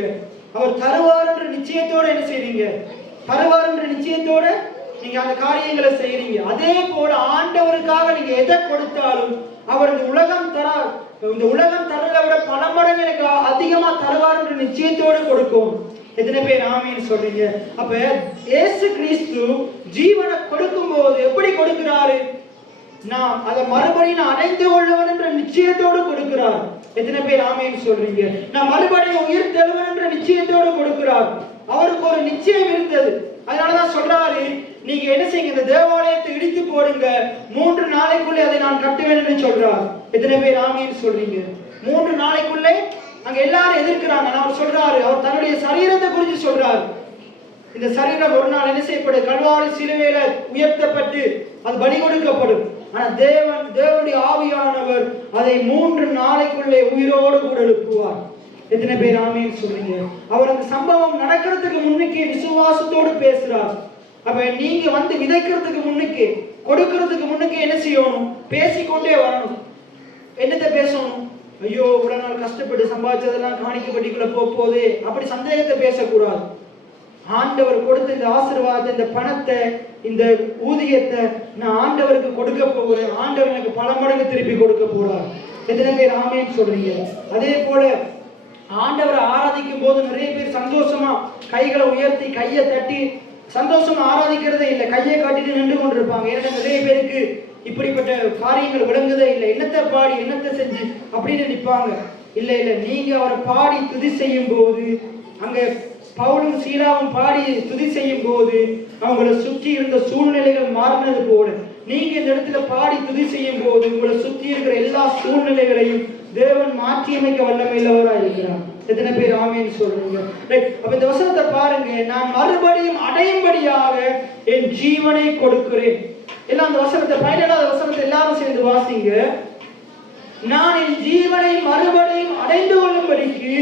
அவர் தருவார் என்ற நிச்சயத்தோட என்ன செய்வீங்க? தருவார் என்ற நிச்சயத்தோட நீங்க அந்த காரியங்களை செய்யறீங்க. அதே போல ஆண்டவருக்காக நீங்க எதை கொடுத்தாலும் அவர் இந்த உலகம் தரலை விட பல மடங்கு எனக்கு அதிகமா தருவார் என்ற நிச்சயத்தோடு கொடுக்கும். எத்தனை பேர் ஆமீன் சொல்றீங்க? அப்ப இயேசு கிறிஸ்து ஜீவனை கொடுக்கும் போது எப்படி கொடுக்கிறாரு? நான் அதை மறுபடியும் அடைந்து கொள்ளுவேன் என்ற நிச்சயத்தோடு கொடுக்கிறார். எத்தனை பேர் ஆமீன் சொல்றீங்க? நான் மறுபடியும் உயிர் தெழுவேன் என்ற நிச்சயத்தோடு கொடுக்கிறார். அவருக்கு ஒரு நிச்சயம் இருந்தது. அதனாலதான் சொல்றாரு, நீங்க என்ன செய்யுங்க, இந்த தேவாலயத்தை இடித்து போடுங்க, 3 நாளைக்குள்ளே அதை நான் கட்டுவேன் என்று சொல்றார். எத்தனை பேர் ஆமீன் சொல்றீங்க? 3 நாளைக்குள்ளே அங்க எல்லாரும் எதிர்க்கிறாங்க. அவர் சொல்றாரு, அவர் தன்னுடைய சரீரத்தை குறித்து சொல்றாரு. இந்த சரீரம் ஒரு நாள் என்ன செய்யப்படும்? கல்வாரி சிலுவையில உயர்த்தப்பட்டு அது பலி கொடுக்கப்படும். ஆனா தேவனுடைய ஆவியானவர் அதை 3 நாளைக்குள்ளே உயிரோடு கூட எழுப்புவார். எத்தனை பேர் ஆமென் சொல்றீங்க? அவர் அந்த சம்பவம் நடக்கிறதுக்கு முன்னுக்கே விசுவாசத்தோடு பேசுறார். அப்ப நீங்க வந்து விதைக்கிறதுக்கு முன்னுக்கே, கொடுக்கிறதுக்கு முன்னுக்கே என்ன செய்யணும்? பேசிக்கொண்டே வரணும். என்னத்தை பேசணும்? ஐயோ இவ்வளவு நாள் கஷ்டப்பட்டு சம்பாதிச்சதெல்லாம் காணிக்கப்பட்டிக்குள்ள போகுது, அப்படி சந்தேகத்தை பேசக்கூடாது. ஆண்டவர் கொடுத்த இந்த ஆசீர்வாதத்தை, இந்த பணத்தை, இந்த ஊதியத்தை நான் ஆண்டவருக்கு கொடுக்க போகிறேன். ஆண்டவர் எனக்கு பல மடங்கு திருப்பி கொடுக்க போறார். எத்தனை பேர் ஆமென் சொல்றீங்க? அதே போல ஆண்டவரை ஆராதிக்கும் போது நிறைய பேர் சந்தோஷமா கைகளை உயர்த்தி கையை தட்டி சந்தோஷமா ஆராதிக்கிறதே இல்லை, கையை காட்டிட்டு நின்று கொண்டிருப்பாங்க. ஏன்னா நிறைய பேருக்கு இப்படிப்பட்ட காரியங்கள் விளங்குதே இல்லை. என்னத்தை பாடி என்னத்தை செஞ்சு அப்படின்னு நிற்பாங்க. இல்லை இல்லை, நீங்க அவரை பாடி துதி செய்யும் போது, அங்க பவுலும் சீலாவும் பாடி துதி செய்யும் போது அவங்களை சுற்றி இருந்த சூழ்நிலைகள் மாறினது போல, நீங்க இந்த இடத்துல பாடி துதி செய்யும் போது உங்களை சுற்றி இருக்கிற எல்லா சூழ்நிலைகளையும் தேவன் மாற்றி அமைக்க வல்லமையுள்ளவராக இருக்கிறார். எத்தனை பேர் ஆமென் சொல்றீங்க? அப்ப இந்த வசனத்தை பாருங்க. நான் மறுபடியும் அடையும்படியாக என் ஜீவனை கொடுக்கிறேன். எல்லாம் அந்த வசனத்தை 17வது வசனத்தை எல்லாரும் சேர்ந்து வாசிங்க. நான் என் ஜீவனை மறுபடியும் அடைந்து கொள்ளும்படிக்கு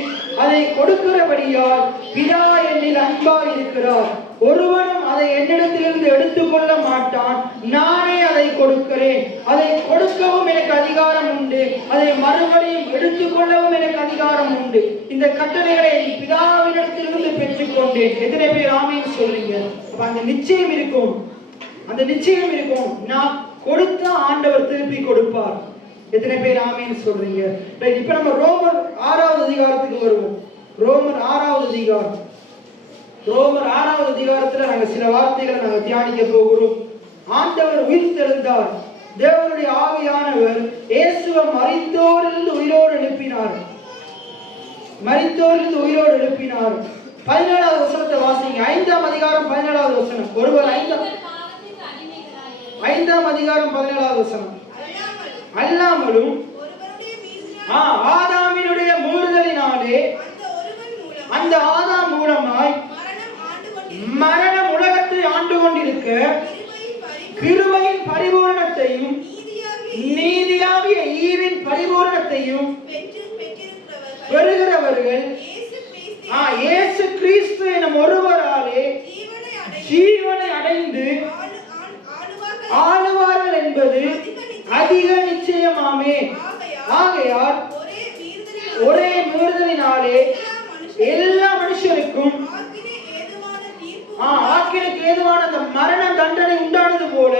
அதை கொடுக்கிறபடியால் பிதா என்னில் அன்பாய் இருக்கிறார். ஒருவனும் அதை என்னிடத்திலிருந்து எடுத்துக்கொள்ள மாட்டான். நானே அதை கொடுக்கிறேன். அதை கொடுக்கவும் எனக்கு அதிகாரம் உண்டு, அதை மறுபடியும் எடுத்துக்கொள்ளவும் எனக்கு அதிகாரம் உண்டு. இந்த கட்டளைகளை என் பிதாவினிடத்திலிருந்து பெற்றுக்கொண்டேன். எத்தனை பேர் ஆமென் சொல்றீங்க? அப்ப அந்த நிச்சயம் இருக்கும், அந்த நிச்சயம் இருக்கும். நான் கொடுத்தா ஆண்டவர் திருப்பி கொடுப்பார். எத்தனை பேர் ஆமென் சொல்றீங்க? இப்ப நம்ம ரோமர் 6வது அதிகாரத்துக்கு வருவோம். ரோமர் 6வது அதிகாரம். ரோமர் 6வது அதிகாரத்துல நாங்க சில வார்த்தைகளை நாங்க தியானிக்க போகிறோம். ஆண்டவர் உயிர்த்தெழுந்தார். தேவனுடைய ஆவியானவர் இயேசுவை மரித்தோரிலிருந்து உயிரோடு எழுப்பினார். மரித்தோரிலிருந்து உயிரோடு எழுப்பினார். 17வது வசனத்தை வாசிங்க. 5ஆம் அதிகாரம் 17வது வசனம். ஒருவர் 5ஆம் அதிகாரம் 17வது வசனம். அல்லாமலும் ஆதாமினுடைய மீறுதலினாலே அந்த ஆதாம் மூலமாய் மரணம் உலகத்தை ஆண்டு கொண்டிருக்க கிருபையின் பரிபூரணத்தையும் நீதியாகிய ஈவின் பரிபூரணத்தையும் பெறுகிறவர்கள் இயேசு கிறிஸ்து எனும் ஒருவராலே ஜீவனை அடைந்து ஆளுவார்கள் என்பது அதிக நிச்சயமாமே. ஆகையால் ஒரே மீறுதலினாலே எல்லா மனுஷருக்கும் ஆக்கினைக்கு ஏதுவான அந்த மரண தண்டனை உண்டானது போல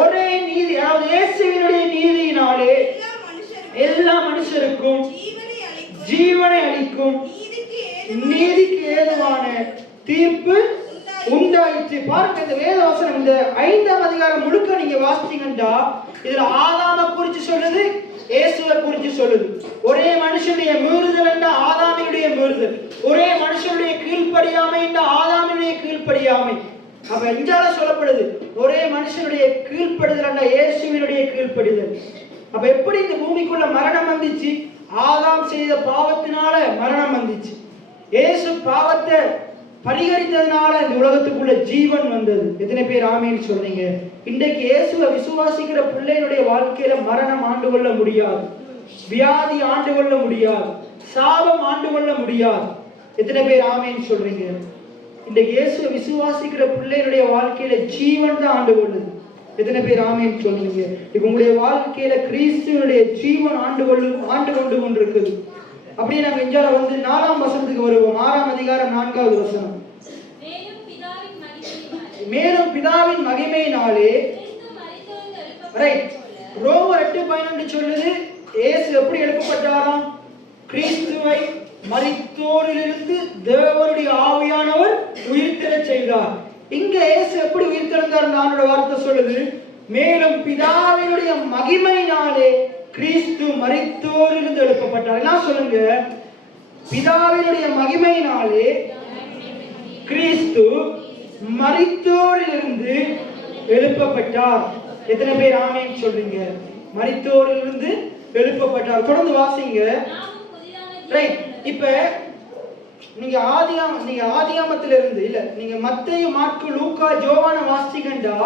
ஒரே நீதி, அதாவது இயேசுவினுடைய நீதியினாலே எல்லா மனுஷருக்கும் ஜீவனை அளிக்கும் நீதிக்கு ஏதுவான தீர்ப்பு உண்டாயிற்று. பாருங்க, இந்த வேதவசனம் இந்த 5ஆம் அதிகாரம் முழுக்க நீங்க வாசிச்சீங்கன்னா இதுல ஆதாமை குறித்து சொல்லுது, இயேசுவை குறித்து சொல்லுது. ஒரே மனுஷனுடைய மீறுதல் என்ற ஆதாமினுடைய மீறுதல், ஒரே மனுஷனுடைய கீழ்ப்படியாமை என்ற ஆதாமினுடைய கீழ்ப்படியாமை. அப்ப இஞ்சால சொல்லப்படுது ஒரே மனுஷனுடைய கீழ்ப்படுதல் என்ற இயேசுவினுடைய கீழ்ப்படிதல். அப்ப எப்படி இந்த பூமிக்குள்ள மரணம் வந்துச்சு? ஆதாம் செய்த பாவத்தினால மரணம் வந்துச்சு. இயேசு பாவத்தை பரிகரித்ததுனால இந்த உலகத்துக்குள்ள ஜீவன் வந்தது. எத்தனை பேர் ஆமென் சொல்றீங்க? இன்றைக்கு இயேசுவை விசுவாசிக்கிற பிள்ளைகளுடைய வாழ்க்கையில மரணம் ஆண்டு கொள்ள முடியாது, வியாதி ஆண்டு கொள்ள முடியாது, சாபம் ஆண்டு கொள்ள முடியாது. எத்தனை பேர் ஆமென் சொல்றீங்க? இன்றைக்கு இயேசுவை விசுவாசிக்கிற பிள்ளைகளுடைய வாழ்க்கையில ஜீவன் தான் ஆண்டு கொள்ளுது. எத்தனை பேர் ஆமென் சொல்றீங்க? இப்ப உங்களுடைய வாழ்க்கையில கிறிஸ்துவனுடைய ஜீவன் ஆண்டு கொண்டிருக்குது. அப்படியே நாங்க இஞ்சால வந்து 4ஆம் வசனத்துக்கு வருவோம். 6ஆம் அதிகாரம் 4வது வசனம். மேலும் பிதாவின் மகிமையினாலே ரைட். ரோமர் 8:12 சொல்லுது இயேசு எப்படி எழுப்பப்பட்டாராம்? கிறிஸ்துவை மரித்தோரிலிருந்து தேவனுடைய ஆவியானவர் உயிர்த்தெழச் செய்தார். இங்க இயேசு எப்படி உயிர்த்தெழுந்தார்? நானோட வார்த்தை சொல்லுது, மேலும் பிதாவினுடைய மகிமையினாலே கிறிஸ்து மரித்தோரிலிருந்து எழுப்பப்பட்டார். என்ன சொல்லுங்க? பிதாவினுடைய மகிமையினாலே கிறிஸ்து மரித்தோரிலிருந்து எழுப்பப்பட்டார். எத்தனை பேர் ஆமென் சொல்றீங்க? மரித்தோரிலிருந்து எழுப்பப்பட்டார். தொடர்ந்து வாசிங்க. ரைட். இப்ப நீங்க ஆதியாமத்திலிருந்து இல்ல, நீங்க மத்தேயு, மாற்கு, லூக்கா, யோவான வாசிச்சீங்கண்டா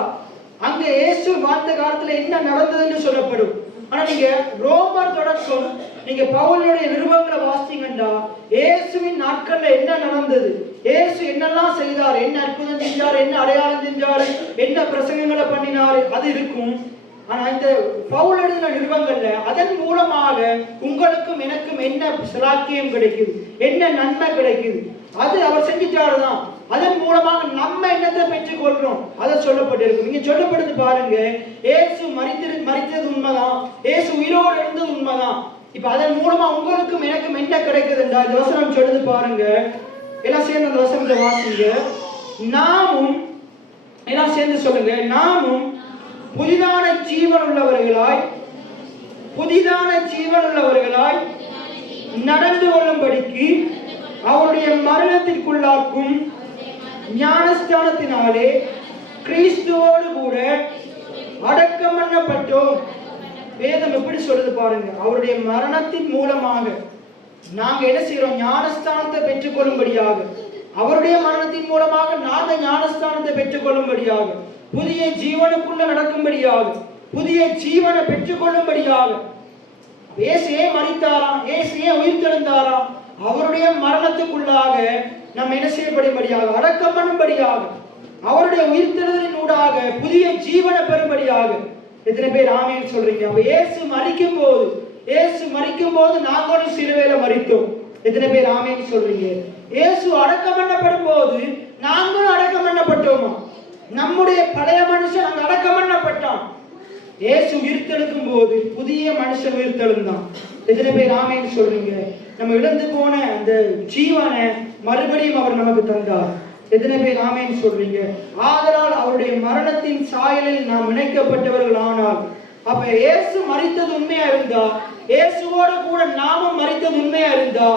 அங்க இயேசு வாழ்ந்த காலத்துல என்ன நடந்ததுன்னு சொல்லப்படும். ஆனா நீங்க ரோமர் தொடக்கம் நீங்க பவுலுடைய நிருபங்களை வாசிச்சீங்கண்டா இயேசுவின் நாட்கள்ல என்ன நடந்தது, இயேசு என்னெல்லாம் செய்தார், என்ன அற்புதம் செஞ்சார், என்ன அடையாளம் செஞ்சாரு, என்ன பிரசங்கங்களை பண்ணினாரு, அது இருக்கும். ஆனா இந்த பவுல் எழுதின நிருபங்கள்ல அதன் மூலமாக உங்களுக்கும் எனக்கும் என்ன சிலாக்கியம் கிடைக்குது, என்ன நன்மை கிடைக்குது, அது அவர் செஞ்சிட்டாருதான். அதன் மூலமாக நம்ம என்னத்தை பெற்றுக் கொள்றோம் அதை சொல்லப்பட்டிருக்கும். நீங்க சொல்லப்படுது பாருங்க, இயேசு மரித்தது உண்மைதான், இயேசு உயிரோடு எழுந்தது உண்மைதான். இப்ப அதன் மூலமா உங்களுக்கும் எனக்கும் என்ன கிடைக்குதுன்றா இந்த வசனம் சொல்லுது பாருங்க. எல்லாம் சேர்ந்து அந்த வசனத்தை வாசிங்க. நாமும் எல்லாம் சேர்ந்து சொல்லுங்க, நாமும் புதிதான ஜீவன் உள்ளவர்களாய் நடந்து கொள்ளும்படிக்கு அவருடைய மரணத்திற்குள்ளாக்கும் ஞானஸ்தானத்தினாலே கிறிஸ்துவோடு கூட அடக்கம் பண்ணப்பட்டோம். வேதம் எப்படி சொல்றது பாருங்க, அவருடைய மரணத்தின் மூலமாக நாங்க என்ன செய்யறோம், ஞானஸ்தானத்தை பெற்றுக்கொள்ளும்படியாக, அவருடைய மரணத்தின் மூலமாக நாங்க ஞானஸ்தானத்தை பெற்றுக்கொள்ளும்படியாக, புதிய ஜீவனுக்குள்ள நடக்கும்படியாக, புதிய ஜீவனை பெற்றுக்கொள்ளும்படியாக. இயேசு ஏன் மரித்தாராம், இயேசு ஏன் உயிர் தெழுந்தாராம், அவருடைய மரணத்துக்குள்ளாக நம்ம என்ன செய்யப்படும்படியாக, அடக்கம் பண்ணும்படியாக, அவருடைய உயிர் தெழுதலின் ஊடாக புதிய ஜீவனை பெறும்படியாக. எத்தனை பேர் ஆமென் சொல்றீங்க? அப்ப இயேசு மரிக்கும் போது நாங்களும் சிலுவையில மரித்தோம். எத்தனை பேர் ஆமென் சொல்றீங்க? இயேசு அடக்கம் பண்ணப்படும் போது நாங்களும் அடக்கம் பண்ணப்பட்டோமா? நம்முடைய பழைய மனுஷன் அங்க அடக்கம் பண்ணப்பட்டான். இயேசு உயிர்த்தெழுக்கும் போது புதிய மனுஷன் உயிர்த்தெழுந்தான். எத்தனை பேர் ஆமென் சொல்றீங்க? நம்ம இழந்து போன அந்த ஜீவனை மறுபடியும் அவர் நமக்கு தந்தார். எத்தனை பேர் ஆமென் சொல்றீங்க? ஆதலால் அவருடைய மரணத்தின் சாயலில் நாம் இணைக்கப்பட்டவர்கள் ஆனால், அப்ப இயேசு மரித்தது உண்மையா இருந்தா, இயேசுவோடு கூட நாமும் மரித்தது உண்மையா இருந்தா,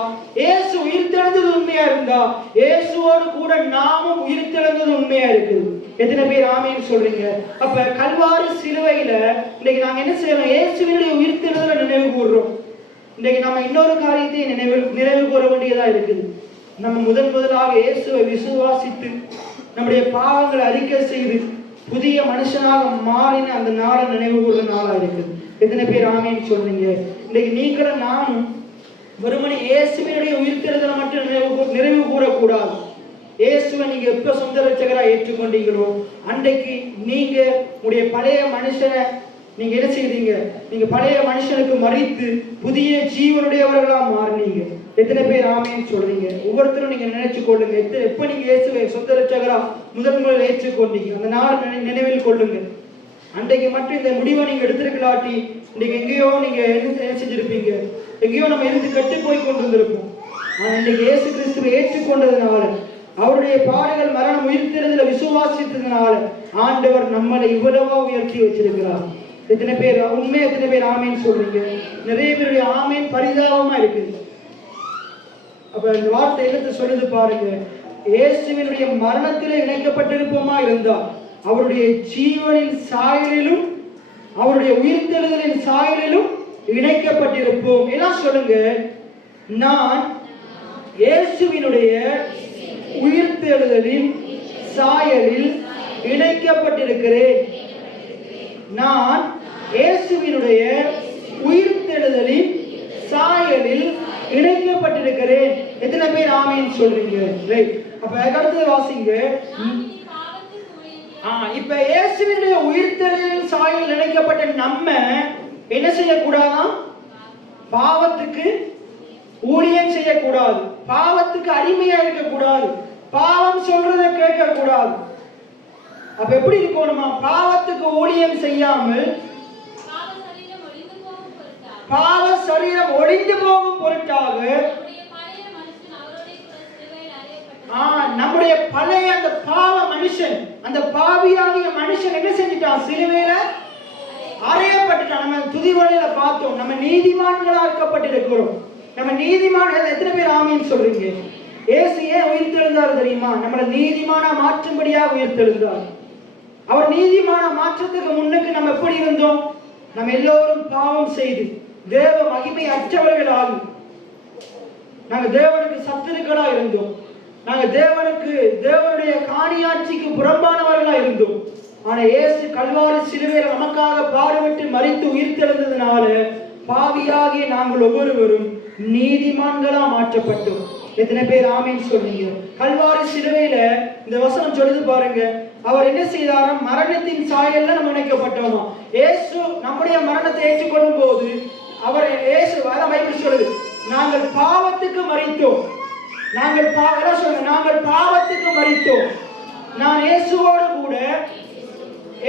இயேசு உயிர்த்தெழுந்தது உண்மையா இருந்தா, இயேசுவோடு கூட நாமும் உயிர்த்தெழுந்தது உண்மையா இருக்குது. எத்தனை பேர் ஆமென் சொல்றீங்க? அப்ப கல்வாரி சிலுவையில இன்னைக்கு நாங்க என்ன செய்யறோம், இயேசுவினுடைய உயிர்த்தெழுதலை நினைவு கூறுறோம். இன்னைக்கு நம்ம இன்னொரு காரியத்தை நினைவு கூற வேண்டியதா இருக்குது. நம்ம முதலாக இயேசுவை விசுவாசித்து நம்முடைய பாவங்களை அறிக்கை செய்து புதிய மனுஷனாக மாறின அந்த நாளை நினைவு கூறுற நாளா இருக்குது. எத்தனை பேர் ஆமென் சொல்றீங்க? இன்னைக்கு நீங்களும் நானும் வெறுமனே இயேசுவினுடைய உயிர்த்தெழுதலை மட்டும் நிறைவு கூறக்கூடாது. இயேசுவை நீங்க எப்ப சொந்த ரட்சகரா ஏற்றுக்கொண்டீங்களோ அன்றைக்கு நீங்க உடைய பழைய மனுஷனை நீங்க என்ன செய்தீங்க, நீங்க பழைய மனுஷனுக்கு மரித்து புதிய ஜீவனுடையவர்களா மாறினீங்க. எத்தனை பேர் ஆமென் சொல்றீங்க? ஒவ்வொருத்தரும் நீங்க நினைச்சு கொள்ளுங்க, எப்ப நீங்க இயேசுவை சொந்த ரட்சகரா முதலில் ஏற்றுக்கொண்டீங்க அந்த நாள் நினைவில் கொள்ளுங்க. அன்றைக்கு மட்டும் இந்த முடிவை நீங்க எடுத்திருக்கலாட்டி இன்னைக்கு எங்கேயோ நீங்க என்ன செஞ்சிருப்பீங்க, எங்கேயோ நம்ம இருந்து கட்டி போய் கொண்டிருந்திருப்போம். ஆனா இன்னைக்கு இயேசு கிறிஸ்துவை ஏற்றுக்கொண்டதுனால, அவருடைய பாடுகள் மரணம் உயிர்த்தெழுதல விசுவாசித்ததுனால ஆண்டவர் நம்மளை இவ்வளவா உயர்த்தி வச்சிருக்கிறார். எத்தனை பேர் உண்மை, எத்தனை பேர் ஆமேன்னு சொல்றீங்க? நிறைய பேருடைய ஆமேன் பரிதாபமா இருக்குது. அப்ப இந்த வார்த்தை எழுத்து சொல்லுது பாருங்க, இயேசுவினுடைய மரணத்திலே இணைக்கப்பட்டிருப்போமா இருந்தா அவருடைய ஜீவனின் சாயலிலும் அவருடைய உயிர்த்தெழுதலின் சாயலிலும் இணைக்கப்பட்டிருப்போம். எல்லாம் சொல்லுங்க, நான் இயேசுவினுடைய உயிர்த்தெழுதலின் சாயலில் இணைக்கப்பட்டிருக்கிறேன். நான் இயேசுவினுடைய உயிர்த்தெழுதலின் சாயலில் இணைக்கப்பட்டிருக்கிறேன். எத்தனை பேர் ஆமீன் சொல்றீங்க? ரைட். அப்ப அடுத்து வாசிங்க. இப்ப இயேசுவினுடைய உயிர்த்தெழுதலின் சாயலில் இணைக்கப்பட்ட நம்ம என்ன செய்யக்கூடாதான்? பாவத்துக்கு ஊழியம் செய்யக்கூடாது, பாவத்துக்கு அடிமையா இருக்கக்கூடாது, பாவம் சொல்றதை கேட்க கூடாது. அப்ப எப்படி இருக்கணுமா? பாவத்துக்கு ஊழியம் செய்யாமல் பாவ சரீரம் ஒழிந்து போகும் பொருட்டாக நம்முடைய பழைய அந்த பாவ மனுஷன், அந்த பாவியாகிய மனுஷன் என்ன செஞ்சிட்டான்? சிலுவையில அறையப்பட்டுட்டான். நம்ம துதிவலையில பார்த்தோம், நம்ம நீதிமான்களா இருக்கப்பட்டிருக்கிறோம். நம்ம நீதிமான எத்தனை பேர் ஆமீன் சொல்றீங்க? இயேசு ஏன் உயிர்த்தெழுந்தார் தெரியுமா? நம்மளை நீதிமான மாற்றும்படியாக உயிர்த்தெழுந்தார். அவர் நீதிமான மாற்றத்துக்கு முன்னுக்கு நம்ம எப்படி இருந்தோம்? நம்ம எல்லோரும் பாவம் செய்து தேவ மகிமை அற்றவர்களாகும். நாங்கள் தேவனுக்கு சத்துருக்களா இருந்தோம். நாங்கள் தேவனுடைய காணியாட்சிக்கு புறம்பானவர்களா இருந்தோம். ஆனா இயேசு கல்வாரி சிலுவையில் நமக்காக பாடுபட்டு மரித்து உயிர்த்தெழுந்ததுனால பாவியாகிய நாங்கள் ஒவ்வொருவரும் நீதிமான்களா மாற்றப்பட்டோம். எத்தனை பேர் ஆமீன் சொல்றீங்க? கல்வாரி சிலுவையில இந்த வசனம் சொல்லுது பாருங்க. அவர் என்ன செய்தாராம்? மரணத்தின் சாயல்ல நம்ம இணைக்கப்பட்டோமா. இயேசு நம்முடைய மரணத்தை ஏற்றுக்கொள்ளும் போது இயேசு பைபிள் சொல்லுது, நாங்கள் பாவத்துக்கு மரித்தோம். நாங்கள் பாவத்துக்கு மரித்தோம். நான் இயேசுவோடு கூட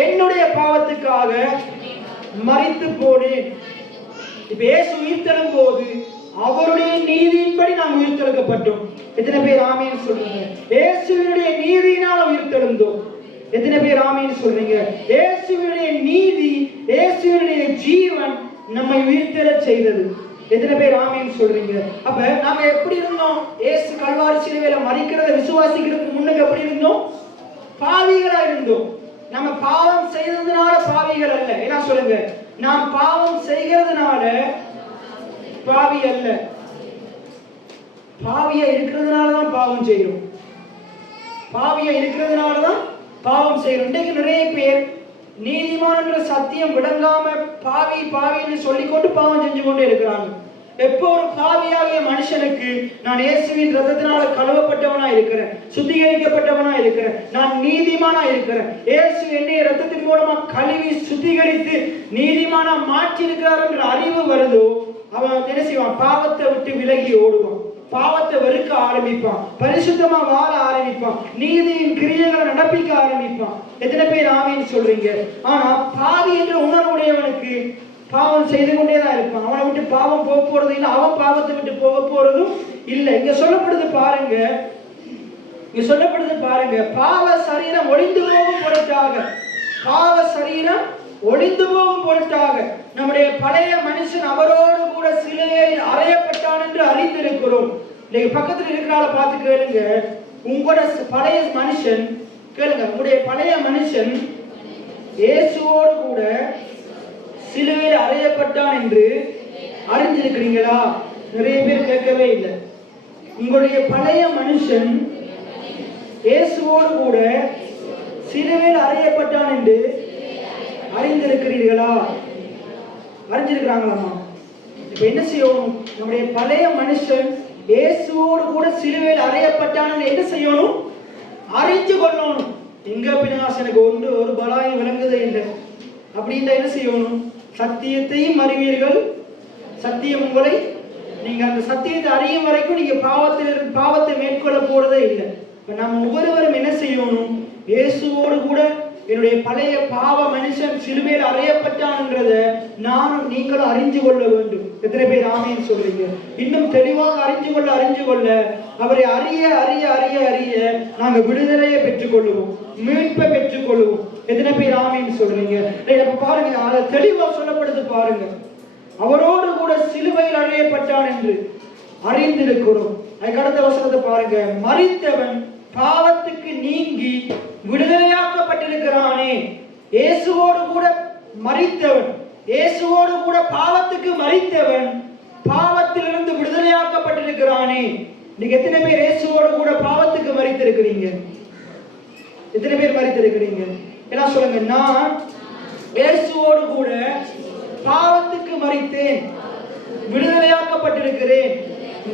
என்னுடைய பாவத்துக்காக மரித்து போனேன். இப்ப இயேசு உயிர்த்தெழும் போது அவருடைய நீதியின்படி நாம் உயிர்த்தெழுக்கப்பட்டோம். எத்தனை பேர் ஆமீன் சொல்றீங்க? இயேசுவினுடைய நீதியினால் உயிர்த்தெழுந்தோம். எத்தனை பேர் ஆமீன் சொல்றீங்க? இயேசுவினுடைய நீதி, இயேசுவினுடைய ஜீவன் நம்மை உயிர்த்தெழச் செய்தது. எத்தனை பேர் ஆமீன் சொல்றீங்க? அப்ப நாம எப்படி இருந்தோம்? இயேசு கல்வாரி சிலுவையில மரிக்கிறத விசுவாசிக்கிறதுக்கு முன்னுக்கு எப்படி இருந்தோம்? பாவிகளா இருந்தோம். நம்ம பாவம் செய்ததுனால பாவிகள் அல்ல. என்ன சொல்லுங்க? நாம் பாவம் செய்கிறதுனால பாவி அல்ல. பாவியா இருக்கிறதுனாலதான் பாவம் செய்கிறோம். பாவியா இருக்கிறதுனாலதான் பாவம் செய்கிறோம். இன்றைக்கு நிறைய பேர் நீதிமான் என்ற சத்தியம் விளங்காம பாவின்னு சொல்லிக்கொண்டு பாவம் செஞ்சு கொண்டு இருக்கிறாங்க. எப்போ ஒரு பாவியாகிய மனுஷனுக்கு நான் இயேசுவின் ரத்தத்தினால கழுவப்பட்டவனா இருக்கிறேன், சுத்திகரிக்கப்பட்டவனா இருக்கிறேன், நான் நீதிமானா இருக்கிறேன், இயேசு என்னை ரத்தத்தின் மூலமா கழுவி சுத்திகரித்து நீதிமானா மாற்றி இருக்கிறார் என்ற அறிவு வருதோ, அவன் என்ன செய்வான்? பாவத்தை விட்டு விலகி ஓடுவான், பாவத்தை வெறுக்க ஆரம்பிப்பான், பரிசுத்தமா வாழ ஆரம்பிப்பான், நீதியின் கிரியைகளை நடப்பிக்க ஆரம்பிப்பான். எத்தனை பேர் ஆமீன் சொல்றீங்க? ஆனா பாவி என்ற உணர்வுடையவனுக்கு பாவம் செய்து கொண்டேதான் இருப்பான். அவனை விட்டு பாவம் போக போறது இல்லை, அவன் பாவத்தை விட்டு போக போறதும் இல்லை. இங்க சொல்லப்படுது பாருங்க, பாவ சரீரம் ஒளிந்து போகும் பொருட்டாக நம்முடைய பழைய மனுஷன் அவரோடு கூட சிலுவையில் அறையப்பட்டான் என்று அறிந்திருக்கிறோம். நீங்க பக்கத்துல இருக்கிறால பார்த்து கேளுங்க, உங்களோட பழைய மனுஷன் உங்களுடைய பழைய மனுஷன் இயேசுவோடு கூட சிலுவையில் அறையப்பட்டான் என்று அறிஞ்சிருக்கிறீங்களா? நிறைய பேர் கேட்கவே இல்லை. உங்களுடைய பழைய மனுஷன் இயேசுவோடு கூட சிலுவையில் அறையப்பட்டான் என்று அறிந்திருக்கிறீர்களா? அறிஞ்சிருக்கிறாங்களாமா? இப்ப என்ன செய்யணும்? நம்முடைய பழைய மனுஷன் இயேசுவோடு கூட சிலுவையில் அறையப்பட்டான் என்ன செய்யணும்? அறிஞ்சு கொள்ளணும். எங்க பின்னாஸ் எனக்கு ஒரு பலாயம் விளங்குதே இல்லை அப்படின்ற என்ன செய்யணும்? சத்தியத்தையும் அறிவீர்கள், சத்தியம் உங்களை, நீங்க அந்த சத்தியத்தை அறியும் வரைக்கும் நீங்க பாவத்தை மேற்கொள்ள போறதே இல்லை. இப்ப நம்ம ஒவ்வொருவரும் என்ன செய்யணும்? இயேசுவோடு கூட என்னுடைய பழைய பாவ மனுஷன் சிலுவையில் அறையப்பட்டான்ன்றத நானும் நீங்களும் அறிஞ்சு கொள்ள வேண்டும். எத்தனை பேர் ஆமீன் சொல்றீங்க? இன்னும் தெளிவாக அறிஞ்சு கொள்ள அவரை அறிய நாங்க விடுதலையை பெற்றுக் கொள்ளுவோம், மீட்பை பெற்றுக் கொள்ளுவோம். எத்தனை பேர் ஆமீன் சொல்றீங்க? பாருங்க, அதை தெளிவா சொல்லப்படுது பாருங்க. அவரோடு கூட சிலுவையில் அறையப்பட்டான் என்று அறிந்திருக்கிறோம். அதுக்கு அடுத்த வசனத்தை பாருங்க. மரித்தவன் பாவத்துக்கு நீங்கி விடுதலையாக்கப்பட்டிருக்கிறானே. இயேசுவோடு கூட மரித்தவன், இயேசுவோடு கூட பாவத்துக்கு மரித்தவன் பாவத்திலிருந்து விடுதலையாக்கப்பட்டிருக்கிறானே. நீங்க எத்தனை பேர் இயேசுவோடு கூட பாவத்துக்கு மரித்திருக்கிறீங்க? எத்தனை பேர் மரித்திருக்கிறீங்க? என்ன சொல்லுங்க? நான் இயேசுவோடு கூட பாவத்துக்கு மரித்தேன், விடுதலையாக்கப்பட்டிருக்கிறேன்,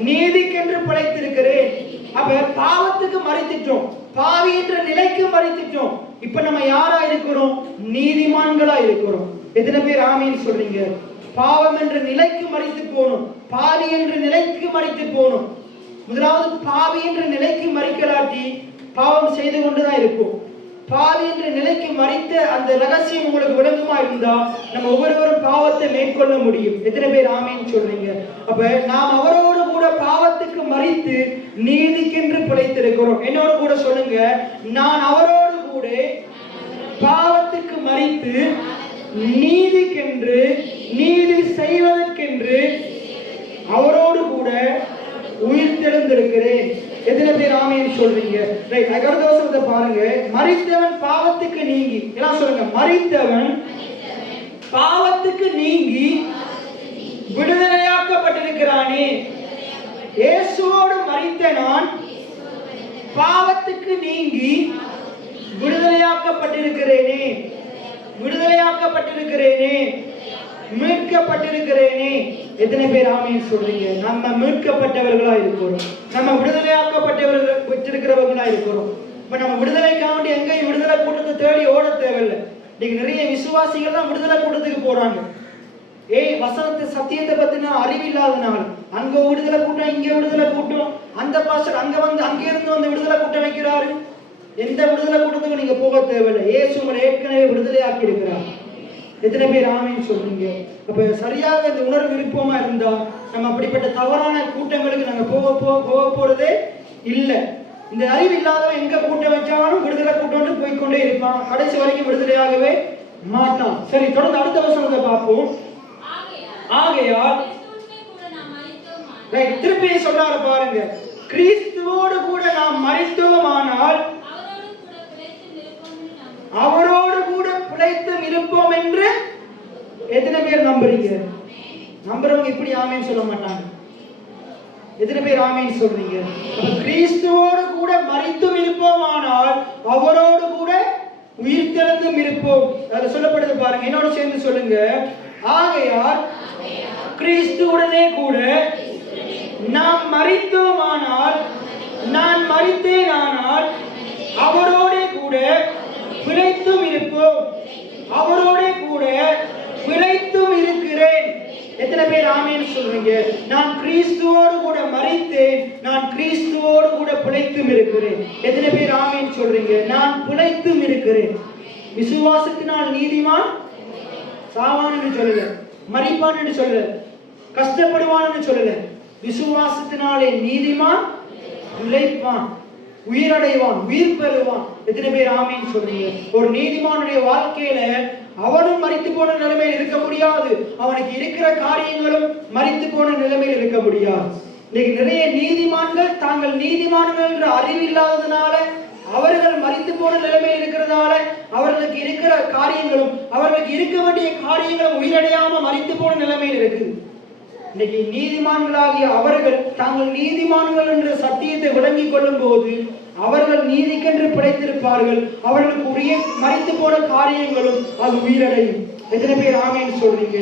நீதிக்கென்று படைத்திருக்கிறேன். அப்ப பாவத்துக்கு மரித்திட்டோம், பாவி என்ற நிலைக்கு மரித்திட்டோம். இப்ப நம்ம யாரா இருக்கிறோம்? நீதிமான்களா இருக்கிறோம். எத்தனை பேர் ஆமீன் சொல்றீங்க? பாவம் என்ற நிலைக்கு மரித்து போனோம், பாவி என்ற நிலைக்கு மரித்து போனோம். முதலாவது பாவி என்ற நிலைக்கு மரிக்கலாட்டி பாவம் செய்து கொண்டுதான் இருப்போம். பாவி என்ற நிலைக்கு மரித்த அந்த ரகசியம் உங்களுக்கு விளங்குமா இருந்தா நம்ம ஒவ்வொருவரும் பாவத்தை மேற்கொள்ள முடியும். எத்தனை பேர் ஆமீன் சொல்றீங்க? அப்ப நாம் அவரோடு கூட பாவத்துக்கு மரித்து நீதிக்கென்று பிழைத்திருக்கிறோம். என்னோட கூட சொல்லுங்க, நான் அவரோடு கூட பாவத்துக்கு மரித்து நீதிக்கென்று, நீதி செய்வதற்கென்று அவரோடு கூட உயிர்த்தெழுந்திருக்கிறேன். எத்தனை பேர் ஆமீன் சொல்றீங்க? ரைட். அடுத்த வசனத்தை பாருங்க. மரித்தவன் பாவத்துக்கு நீங்கி, எல்லாம் சொல்லுங்க, மரித்தவன் பாவத்துக்கு நீங்கி விடுதலையாக்கப்பட்டிருக்கிறானே. இயேசுவோடு மரித்த நான் பாவத்துக்கு நீங்கி விடுதலையாக்கப்பட்டிருக்கிறேனே, விடுதலையாக்கப்பட்டிருக்கிறேனே, மீட்கப்பட்டிருக்கிறேனே. எத்தனை பேர் ஆமீன் சொல்றீங்க? நம்ம மீட்கப்பட்டவர்களா இருக்கிறோம், நம்ம விடுதலையாக்கப்பட்டவர்கள் வச்சிருக்கிறவர்களா இருக்கிறோம். இப்ப நம்ம விடுதலைக்காக வேண்டி எங்கேயும் விடுதலை கூட்டத்தை தேடி ஓட தேவையில்லை. இன்னைக்கு நிறைய விசுவாசிகள் தான் விடுதலை கூட்டத்துக்கு போறாங்க. வசனத்தை சத்தியத்தை பத்தின அறிவில்லாதனால அங்க விடுதலை கூட்டம், இங்க விடுதலை கூட்டம், அந்த பாஸ்டர் அங்க வந்து அங்க இருந்து வந்து விடுதலை கூட்டம் வைக்கிறாரு. எந்த விடுதலை கூட்டத்துக்கு நீங்க போக தேவையில்லை. இயேசு உங்களை ஏற்கனவே விடுதலையாக்கி இருக்கிறார். எத்தனை பேர் ஆமீன் சொல்றீங்க? அப்ப சரியாக இந்த உணர்வு விருப்பமா இருந்தா நம்ம அப்படிப்பட்ட தவறான கூட்டங்களுக்கு நாங்க போக போறதே இல்லை. இந்த அறிவு இல்லாதவன் எங்க கூட்டம் வச்சாலும் விடுதலை கூட்டம் போய்கொண்டே இருப்பான், கடைசி வரைக்கும் விடுதலையாகவே மாட்டான். சரி, தொடர்ந்து அடுத்த வசனத்தை பார்ப்போம். ஆகையால் திருப்பி சொல்றாரு பாருங்க, கிறிஸ்துவோடு கூட நாம் மரித்தோமானால் அவரோடு கூட பிழைத்தும் இருப்போம் என்று எத்தனை பேர் நம்புறீங்க? நம்புறவங்க இப்படி ஆமேன்னு சொல்ல மாட்டாங்க. எத்தனை பேர் ஆமேன்னு சொல்றீங்க? கிறிஸ்துவோடு கூட மரித்தும் இருப்போமானால் அவரோடு கூட உயிர் தெழுந்தும் இருப்போம். அதுல சொல்லப்படுது பாருங்க, என்னோட சேர்ந்து சொல்லுங்க. ஆகையால் கிறிஸ்துவுடனே கூட நாம் மரித்தோமானால், நான் மரித்தேனானால் அவரோட கூட பிழைத்தும் இருப்போம், அவரோட கூட பிழைத்தும் இருக்கிறேன். எத்தனை பேர் ஆமேன்னு சொல்றீங்க? நான் கிறிஸ்துவோடு கூட மரித்தேன், நான் கிறிஸ்துவோடு கூட பிழைத்தும் இருக்கிறேன். எத்தனை பேர் ஆமேன்னு சொல்றீங்க? நான் பிழைத்தும் இருக்கிறேன். விசுவாசத்தினால் நீதிமான் சாவான்னு சொல்லல, மரிப்பான்னு சொல்லல, கஷ்டப்படுவான்னு சொல்லல. விசுவாசத்தினாலே நீதிமான் பிழைப்பான், உயிரடைவான், உயிர் பெறுவான். எத்தனை பேர் ஆமீன் சொல்றீங்க? ஒரு நீதிமானுடைய வாழ்க்கையில அவனும் மரித்து போன நிலைமையில் இருக்க முடியாது, அவனுக்கு இருக்கிற காரியங்களும் மரித்து போன நிலைமையில் இருக்க முடியாது. இன்னைக்கு நிறைய நீதிமான்கள் தாங்கள் நீதிமான்கள் என்ற அறிவில்லாததுனால, அவர்கள் மரித்து போன நிலைமையில் இருக்கிறதால அவர்களுக்கு இருக்கிற காரியங்களும் அவர்களுக்கு இருக்க வேண்டிய காரியங்களும் உயிரடையாம மரித்து போன நிலைமையில் இருக்குது. இன்னைக்கு நீதிமான்களாகிய அவர்கள் தாங்கள் நீதிமான்கள் என்ற சத்தியத்தை விளங்கிக் கொள்ளும் போது அவர்கள் நீதிக்கென்று பிழைத்திருப்பார்கள். அவர்களுக்கு உரிய மரித்து போன காரியங்களும் அது உயிரடையும். எத்தனை பேர் ஆமேன்னு சொல்றீங்க?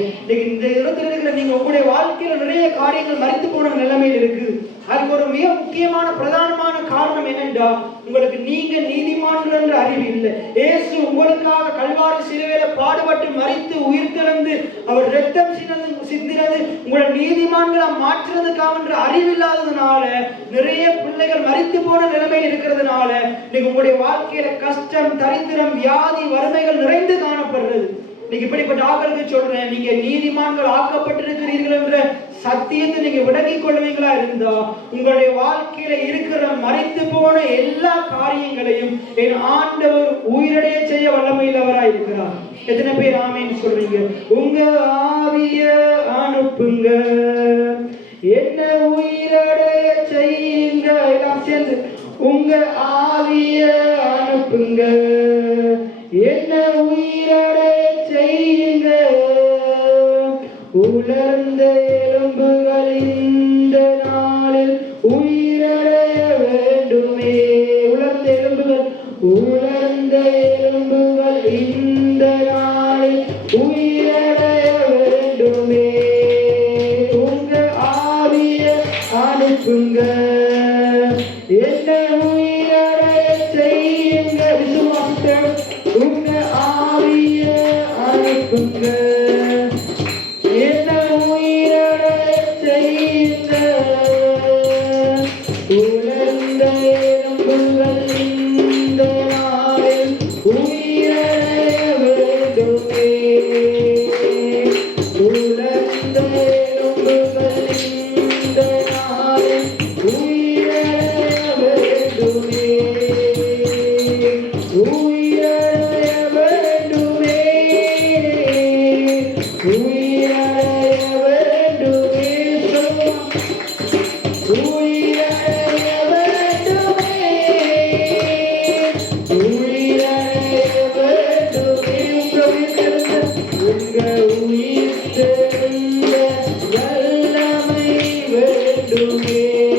இந்த இடத்துல இருக்கிற நீங்க உங்களுடைய வாழ்க்கையில நிறைய காரியங்கள் மரித்து போன நிலைமையில் இருக்குது. அதுக்கு ஒரு மிக முக்கியமான பிரதானமான காரணம் என்னென்றா, உங்களுக்கு நீங்க நீதிமான்கள் என்ற அறிவு இல்லை. இயேசு உங்களுக்காக கல்வாரி சிலுவையில பாடுபட்டு மரித்து உயிர் திறந்து அவர் இரத்தம் சிந்தினது உங்களை நீதிமான்களா மாற்றுறதுக்காக என்ற அறிவில்லாததுனால நிறைய பிள்ளைகள் மரித்து போன நிலைமையில் இருக்கிறதுனால நீங்க உங்களுடைய வாழ்க்கையில கஷ்டம், தரித்திரம், வியாதி, வறுமைகள் நிறைந்து காணப்படுறது. நீங்க இப்படிப்பட்ட ஆக்களுக்கு சொல்றேன், நீங்க நீதிமான்கள் ஆக்கப்பட்டிருக்கிறீர்கள் என்ற சத்தியத்தை நீங்க விளங்கிக் கொள்வீங்களா இருந்தா உங்களுடைய வாழ்க்கையில இருக்கிற மரித்து போன எல்லா காரியங்களையும் என் ஆண்டவர் உயிரடைய செய்ய வல்லமையுள்ளவராய் இருக்கிறார். எத்தனை பேர் ஆமேன்னு சொல்றீங்க? உங்க ஆவிய அனுப்புங்க, என்ன உயிரடைய செய்யுங்க. எல்லாம் சேர்ந்து உங்க ஆவிய அனுப்புங்க, என்ன உயிரடைய செய்யுங்க. உலர்ந்த எலும்புகள் இந்த நாளில் உயிரடைய வேண்டுமே. உலர்ந்த எலும்புகள், உலர்ந்த எலும்புகள் இந்த நாளில் உயிரடைய வேண்டுமே. உங்க ஆவிய அனுப்புங்க, என்ன உயிரடைய செய்யுங்க. விசுவாசத்தை உங்க ஆவிய அனுப்புங்க, என்ன உயிரடைய செய்யுங்க. உலர்ந்த எலும்புகள் இந்த நாளில் உயிரடைய வேண்டுமே. உலர்ந்த எலும்புகள் இந்த நாளில் உயிரடைய வேண்டுமே. உயிரடைய வேண்டுமே, உயிரடைய வேண்டுமே, உயிரடைய வேண்டுமே, உயிரடைய வேண்டுமே. உங்க உயிர் தெழுந்த வல்லமை வேண்டுமே.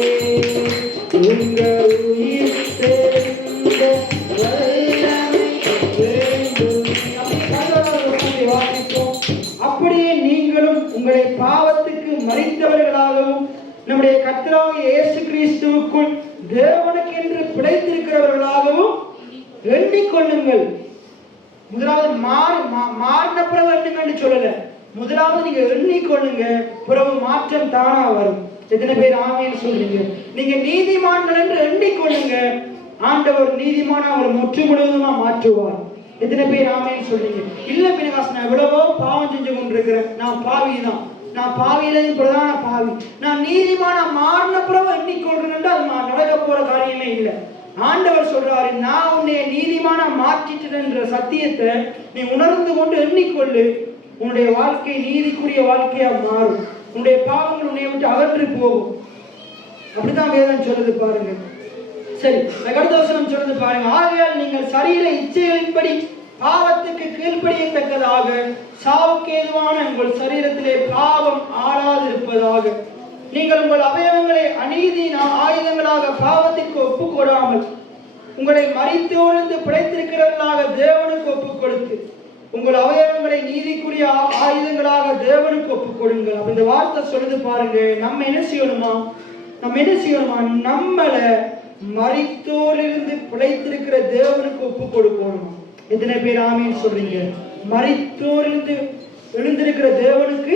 கர்த்தராகிய இயேசு கிறிஸ்துவுக்குள் தேவனுக்கென்று பிழைத்திருக்கிறவர்களாகவும் எண்ணிக்கொள்ளுங்கள். முதலாவது மாறின பிறகு எண்ணுங்கன்னு சொல்லல. முதலாவது நீங்க எண்ணிக்கொள்ளுங்க, பிறகு மாற்றம் தானா வரும். எத்தனை பேர் ஆமென் சொல்றீங்க? நீங்க நீதிமான்கள் என்று எண்ணிக்கொள்ளுங்க, ஆண்டவர் நீதிமான அவரை முற்று முழுவதுமா மாற்றுவார். எத்தனை பேர் ஆமென் சொல்றீங்க? இல்ல பினகாஸ், நான் எவ்வளவோ பாவம் செஞ்சு கொண்டிருக்கிறேன், நான் பாவிதான், நான் பாவியிலையும் பிரதான பாவி, நான் நீதிமான மாறின பிறகு எண்ணிக்கொள்றேன், அது நடக்க போற காரியமே இல்லை. ஆண்டவர் சொல்றாரு, நான் உன்னை நீதிமான மாற்றிட்டேன் என்ற சத்தியத்தை நீ உணர்ந்து கொண்டு எண்ணிக்கொள்ளு, உன்னுடைய வாழ்க்கை நீதிக்குரிய வாழ்க்கையா மாறும், உன்னுடைய பாவங்கள் உன்னை விட்டு அகன்று போகும். அப்படித்தான் வேதம் சொல்லுது பாருங்க. சரி, அடுத்த வசனம் சொல்லுது பாருங்க. ஆகையால் நீங்கள் சரீர இச்சைகளின்படி பாவத்துக்கு கீழ்ப்படியத்தக்கதாக சாவுக்கு ஏதுவான உங்கள் சரீரத்திலே பாவம் ஆளாதிருப்பதாக நீங்கள் உங்கள் அவயவங்களை அநீதியின் ஆயுதங்களாக பாவத்திற்கு ஒப்புக் கொடாமல் உங்களை மரித்தோர்ந்து பிழைத்திருக்கிறவர்களாக தேவனுக்கு ஒப்புக் கொடுத்து உங்கள் அவயவங்களை நீதிக்குரிய ஆயுதங்களாக தேவனுக்கு ஒப்புக் கொடுங்கள். அப்ப இந்த வார்த்தை சொல்லுது பாருங்க. நம்ம என்ன செய்யணுமா? நம்மளை மரித்தோரிலிருந்து பிழைத்திருக்கிற தேவனுக்கு ஒப்புக் கொடுக்கணும். எத்தனை பேர் ஆமீன் சொல்றீங்க? மரித்தோரிலிருந்து எழுந்திருக்கிற தேவனுக்கு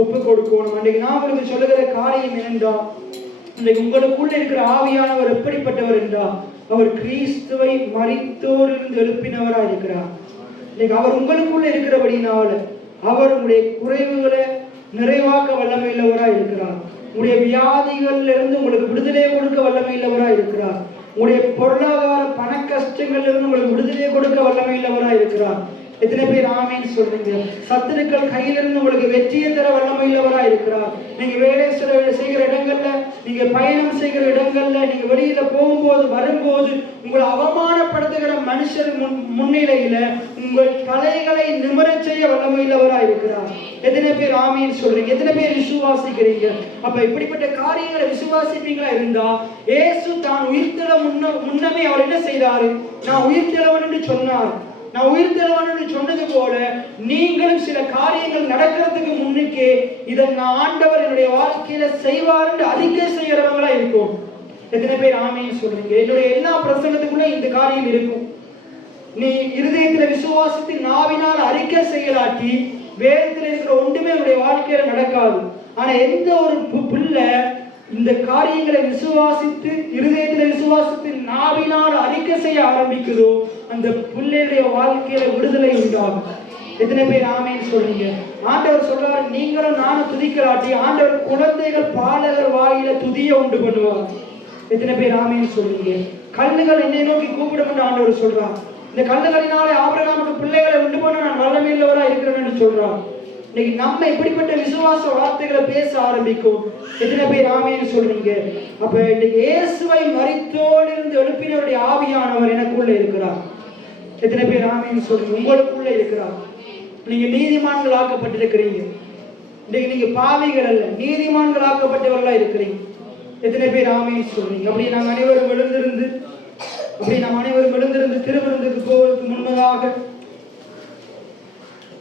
ஒப்பு கொடுக்கணும். அன்றைக்கு நான் உங்களுக்கு சொல்லுகிற காரியம் என்னென்றா, இன்றைக்கு உங்களுக்குள்ள இருக்கிற ஆவியானவர் எப்படிப்பட்டவர் என்றா, அவர் கிறிஸ்துவை மரித்தோரிலிருந்து எழுப்பினவராக இருக்கிறார். இன்னைக்கு அவர் உங்களுக்குள்ள இருக்கிறபடினால அவர் உங்களுடைய குறைவுகளை நிறைவாக்க வல்லமை உள்ளவராக இருக்கிறார். உங்களுடைய வியாதிகள்ல இருந்து உங்களுக்கு விடுதலை கொடுக்க வல்லமை உள்ளவராக இருக்கிறார். உங்களுடைய பொருளாதார பண கஷ்டங்கள்ல இருந்து உங்களுக்கு விடுதலை கொடுக்க வல்லமை உள்ளவராக இருக்கிறார். எத்தனை பேர் ஆமீன் சொல்றீங்க? சத்துருக்கள் கையிலிருந்து உங்களுக்கு வெற்றியை தர வல்லமை உள்ளவரா இருக்கிறார். நீங்க வேலை செய்கிற இடங்கள்ல, நீங்க பயணம் செய்கிற இடங்கள்ல, நீங்க வெளியில போகும்போது வரும்போது உங்களை அவமானப்படுத்துகிற மனுஷர் முன்னிலையில உங்கள் தலைகளை நிமிரச் செய்ய வல்லமை உள்ளவரா இருக்கிறார். எத்தனை பேர் ஆமீன் சொல்றீங்க? எத்தனை பேர் விசுவாசிக்கிறீங்க? அப்ப இப்படிப்பட்ட காரியங்களை விசுவாசிப்பீங்களா இருந்தா, இயேசு தான் உயிர்த்தெழ முன்னமே அவர் என்ன செய்தாரு? நான் உயிர்த்தெழவன் என்று சொன்னார். நான் உயிர்த்தெழுவேன் சொன்னது போல நீங்களும் சில காரியங்கள் நடக்கிறதுக்கு முன்னுக்கே இதை நான் ஆண்டவர் என்னுடைய வாழ்க்கையில செய்வார் என்று அறிக்கை செய்யறவங்களா இருக்கும். எத்தனை பேர் ஆமீன் சொல்றீங்க? என்னுடைய எல்லா பிரசங்கத்துக்குள்ள இந்த காரியம் இருக்கும். நீ இருதயத்துல விசுவாசத்தை நாவினால் அறிக்கை செய்யலாட்டி வேதத்தில் இருக்கிற ஒன்றுமே என்னுடைய வாழ்க்கையில நடக்காது. ஆனா எந்த ஒரு பிள்ளை இந்த காரியங்களை விசுவாசித்து இருதயத்தில் விசுவாசித்து நாவினால் அறிக்கை செய்ய ஆரம்பிக்குதோ அந்த பிள்ளையுடைய வாழ்க்கையில விடுதலை உண்டாகும். எத்தனை பேர் ஆமீன் சொல்றீங்க? ஆண்டவர் சொல்றாரு, நீங்களும் நானும் துதிக்கலாட்டி ஆண்டவர் குழந்தைகள் பாலகர் வாயில துதிய உண்டு பண்ணுவார். எத்தனை பேர் ஆமீன் சொல்றீங்க? கல்லுகள் என்னை நோக்கி கூப்பிடும் என்று ஆண்டவர் சொல்றார். இந்த கல்லுகளினாலே ஆபிரகாமுக்கு பிள்ளைகளை உண்டு பண்ண நான் வல்லமையுள்ளவரா இருக்கிறேன் என்று சொல்றார். இன்னைக்கு நம்ம இப்படிப்பட்ட விசுவாச வார்த்தைகளை பேச ஆரம்பிக்கும். எத்தனை பேர் ஆமீன் சொல்றீங்க? அப்ப இன்னைக்கு இயேசுவை மரித்தோடு இருந்து எழுப்பினவருடைய ஆவியானவர் எனக்குள்ள இருக்கிறார். எத்தனை பேர் ஆமீன் சொல்றீங்க? உங்களுக்குள்ள இருக்கிறார். நீங்க நீதிமான்கள் ஆக்கப்பட்டிருக்கிறீங்க. இன்னைக்கு நீங்க பாவிகள் அல்ல, நீதிமான்கள் ஆக்கப்பட்டவர்களா இருக்கிறீங்க. எத்தனை பேர் ஆமீன் சொல்றீங்க? அப்படி நாம் அனைவரும் எழுந்திருந்து திருவிருந்துக்கு போவதற்கு முன்பதாக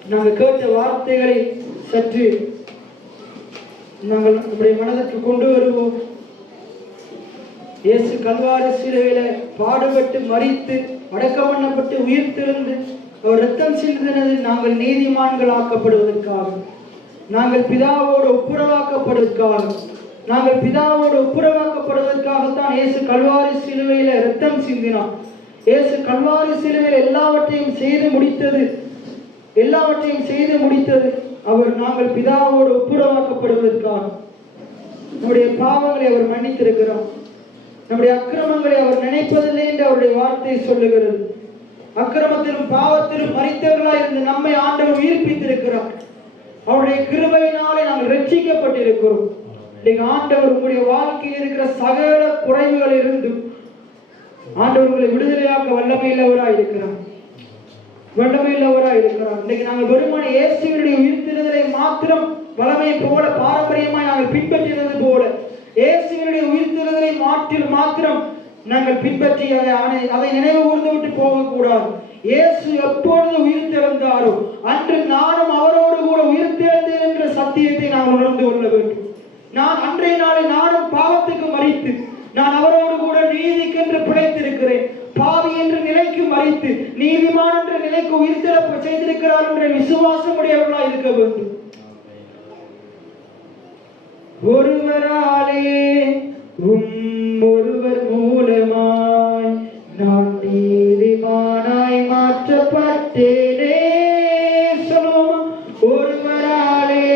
நாங்கள் கேட்ட வார்த்தைகளை சற்று நாங்கள் நம்முடைய மனதிற்கு கொண்டு வருவோம். இயேசு கல்வாரி சிலுவையில பாடுபட்டு மரித்து அடக்கம் பண்ணப்பட்டு உயிர்த்தெழுந்து அவர் இரத்தம் சிந்தினது நாங்கள் நீதிமான்கள் ஆக்கப்படுவதற்காக, நாங்கள் பிதாவோடு ஒப்புரவாக்கப்படுவதற்காகத்தான் இயேசு கல்வாரி சிலுவையில இரத்தம் சிந்தினார். இயேசு கல்வாரி சிலுவையில் எல்லாவற்றையும் செய்து முடித்தது அவர் நாங்கள் பிதாவோடு ஒப்புரவாக்கப்படுவதற்காக. நம்முடைய பாவங்களை அவர் மன்னித்திருக்கிறார். நம்முடைய அக்கிரமங்களை அவர் நினைப்பதில்லை என்று அவருடைய வார்த்தை சொல்லுகிறது. அக்கிரமத்திலும் பாவத்திலும் மரித்தவர்களாய் இருந்து நம்மை ஆண்டவர் உயிர்ப்பித்திருக்கிறார். அவருடைய கிருபையினாலே நாங்கள் ரட்சிக்கப்பட்டிருக்கிறோம். ஆண்டவர் உங்களுடைய வாழ்க்கையில் இருக்கிற சகல குறைவுகளில் இருந்து ஆண்டவர் உங்களை விடுதலையாக்க வல்லமையுள்ளவராய் இருக்கிறார். இன்னைக்கு நாங்கள் வெறுமனே இயேசுவினுடைய உயிர்த்தெழுதலை மாத்திரம் வல்லமை போல பாரம்பரியமாய் நாங்கள் பின்பற்றினது போல இயேசுவினுடைய உயிர்த்தெழுதலை மாத்திரம் நாங்கள் பின்பற்றி அதை நினைவு கூர்ந்து விட்டு போகக்கூடாது. இயேசு எப்பொழுது உயிர்த்தெழுந்தாரோ அன்று நானும் அவரோடு கூட உயிர்த்தெழுந்தேன் என்ற சத்தியத்தை நாம் உணர்ந்து கொள்ள வேண்டும். நான் அன்றைய நாளில் நானும் பாவத்துக்கு மரித்து நான் அவரோடு கூட நீதிக்கென்று பிழைத்திருக்கிறேன். பாவி என்ற நிலைக்கு மரித்து நீதிமான் என்ற நிலைக்கு உயிர்த்தெழுப்ப செய்திருக்கிறார் என்ற விசுவாசம் உடையவர்களாய் இருக்க வேண்டும். ஒருவராலே ஒருவர் மூலமாய் நான் நீதிமானாய் மாற்றப்பட்டேனே. சொல்லுவோம். ஒருவராலே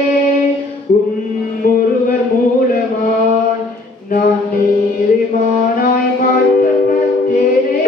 ஒருவர் மூலமாய் நான் நீதிமானாய் மாற்றப்பட்டேனே.